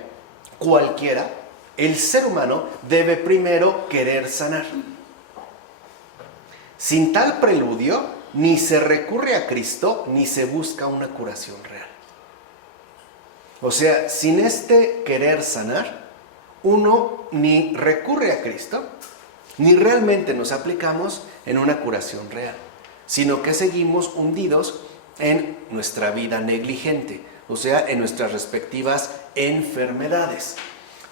el ser humano debe primero querer sanar. Sin tal preludio, ni se recurre a Cristo, ni se busca una curación real. O sea, sin este querer sanar, uno ni recurre a Cristo, ni realmente nos aplicamos en una curación real, sino que seguimos hundidos en nuestra vida negligente, o sea, en nuestras respectivas enfermedades.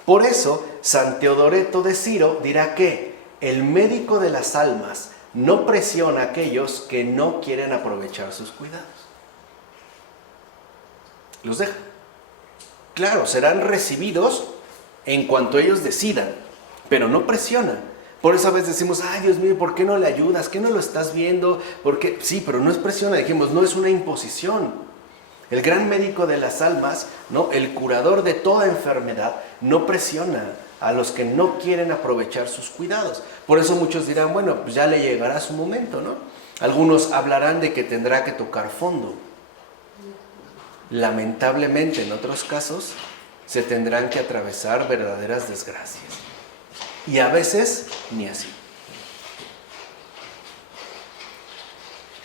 Por eso, San Teodoreto de Ciro dirá que el médico de las almas no presiona a aquellos que no quieren aprovechar sus cuidados. Los deja. Claro, serán recibidos en cuanto ellos decidan, pero no presiona. Por eso a veces decimos, ay Dios mío, ¿por qué no le ayudas? ¿Qué no lo estás viendo? Porque sí, pero no es presión, dijimos, no es una imposición. El gran médico de las almas, ¿no? El curador de toda enfermedad, no presiona a los que no quieren aprovechar sus cuidados. Por eso muchos dirán, bueno, pues ya le llegará su momento, ¿no? Algunos hablarán de que tendrá que tocar fondo. Lamentablemente, en otros casos, se tendrán que atravesar verdaderas desgracias. Y a veces, ni así.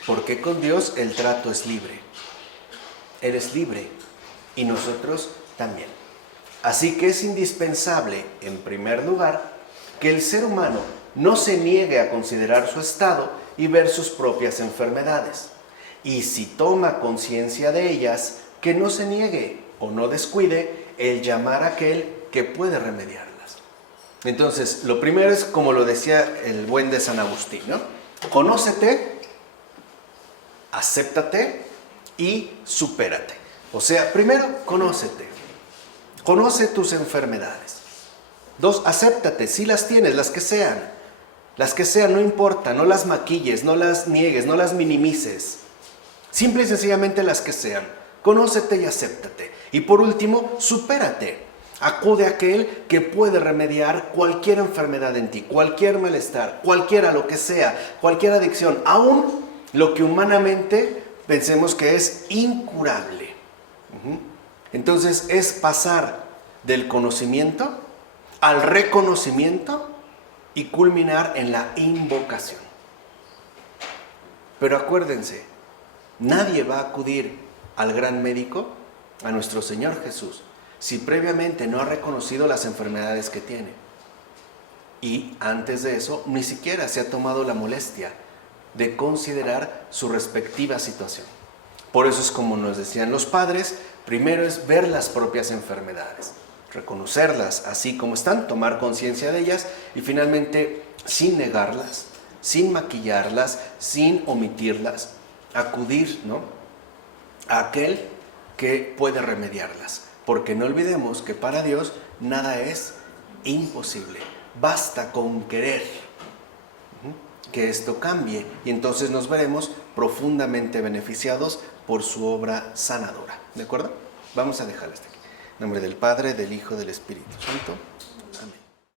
Porque con Dios el trato es libre. Él es libre y nosotros también. Así que es indispensable, en primer lugar, que el ser humano no se niegue a considerar su estado y ver sus propias enfermedades. Y si toma conciencia de ellas, que no se niegue o no descuide el llamar a aquel que puede remediarlas. Entonces, lo primero es como lo decía el buen de San Agustín, ¿no? Conócete, acéptate y supérate. O sea, primero, conócete. Conoce tus enfermedades. 2, acéptate, si las tienes, las que sean. Las que sean, no importa, no las maquilles, no las niegues, no las minimices. Simple y sencillamente las que sean. Conócete y acéptate. Y por último, supérate. Acude a aquel que puede remediar cualquier enfermedad en ti, cualquier malestar, cualquiera lo que sea, cualquier adicción, aún lo que humanamente pensemos que es incurable. Entonces es pasar del conocimiento al reconocimiento y culminar en la invocación. Pero acuérdense, nadie va a acudir al gran médico, a nuestro Señor Jesús, si previamente no ha reconocido las enfermedades que tiene. Y antes de eso, ni siquiera se ha tomado la molestia de considerar su respectiva situación. Por eso es como nos decían los padres, primero es ver las propias enfermedades, reconocerlas así como están, tomar conciencia de ellas y finalmente, sin negarlas, sin maquillarlas, sin omitirlas, acudir, ¿no?, a aquel que puede remediarlas. Porque no olvidemos que para Dios nada es imposible. Basta con querer que esto cambie y entonces nos veremos profundamente beneficiados por su obra sanadora. ¿De acuerdo? Vamos a dejarlo hasta aquí. En nombre del Padre, del Hijo, del Espíritu Santo.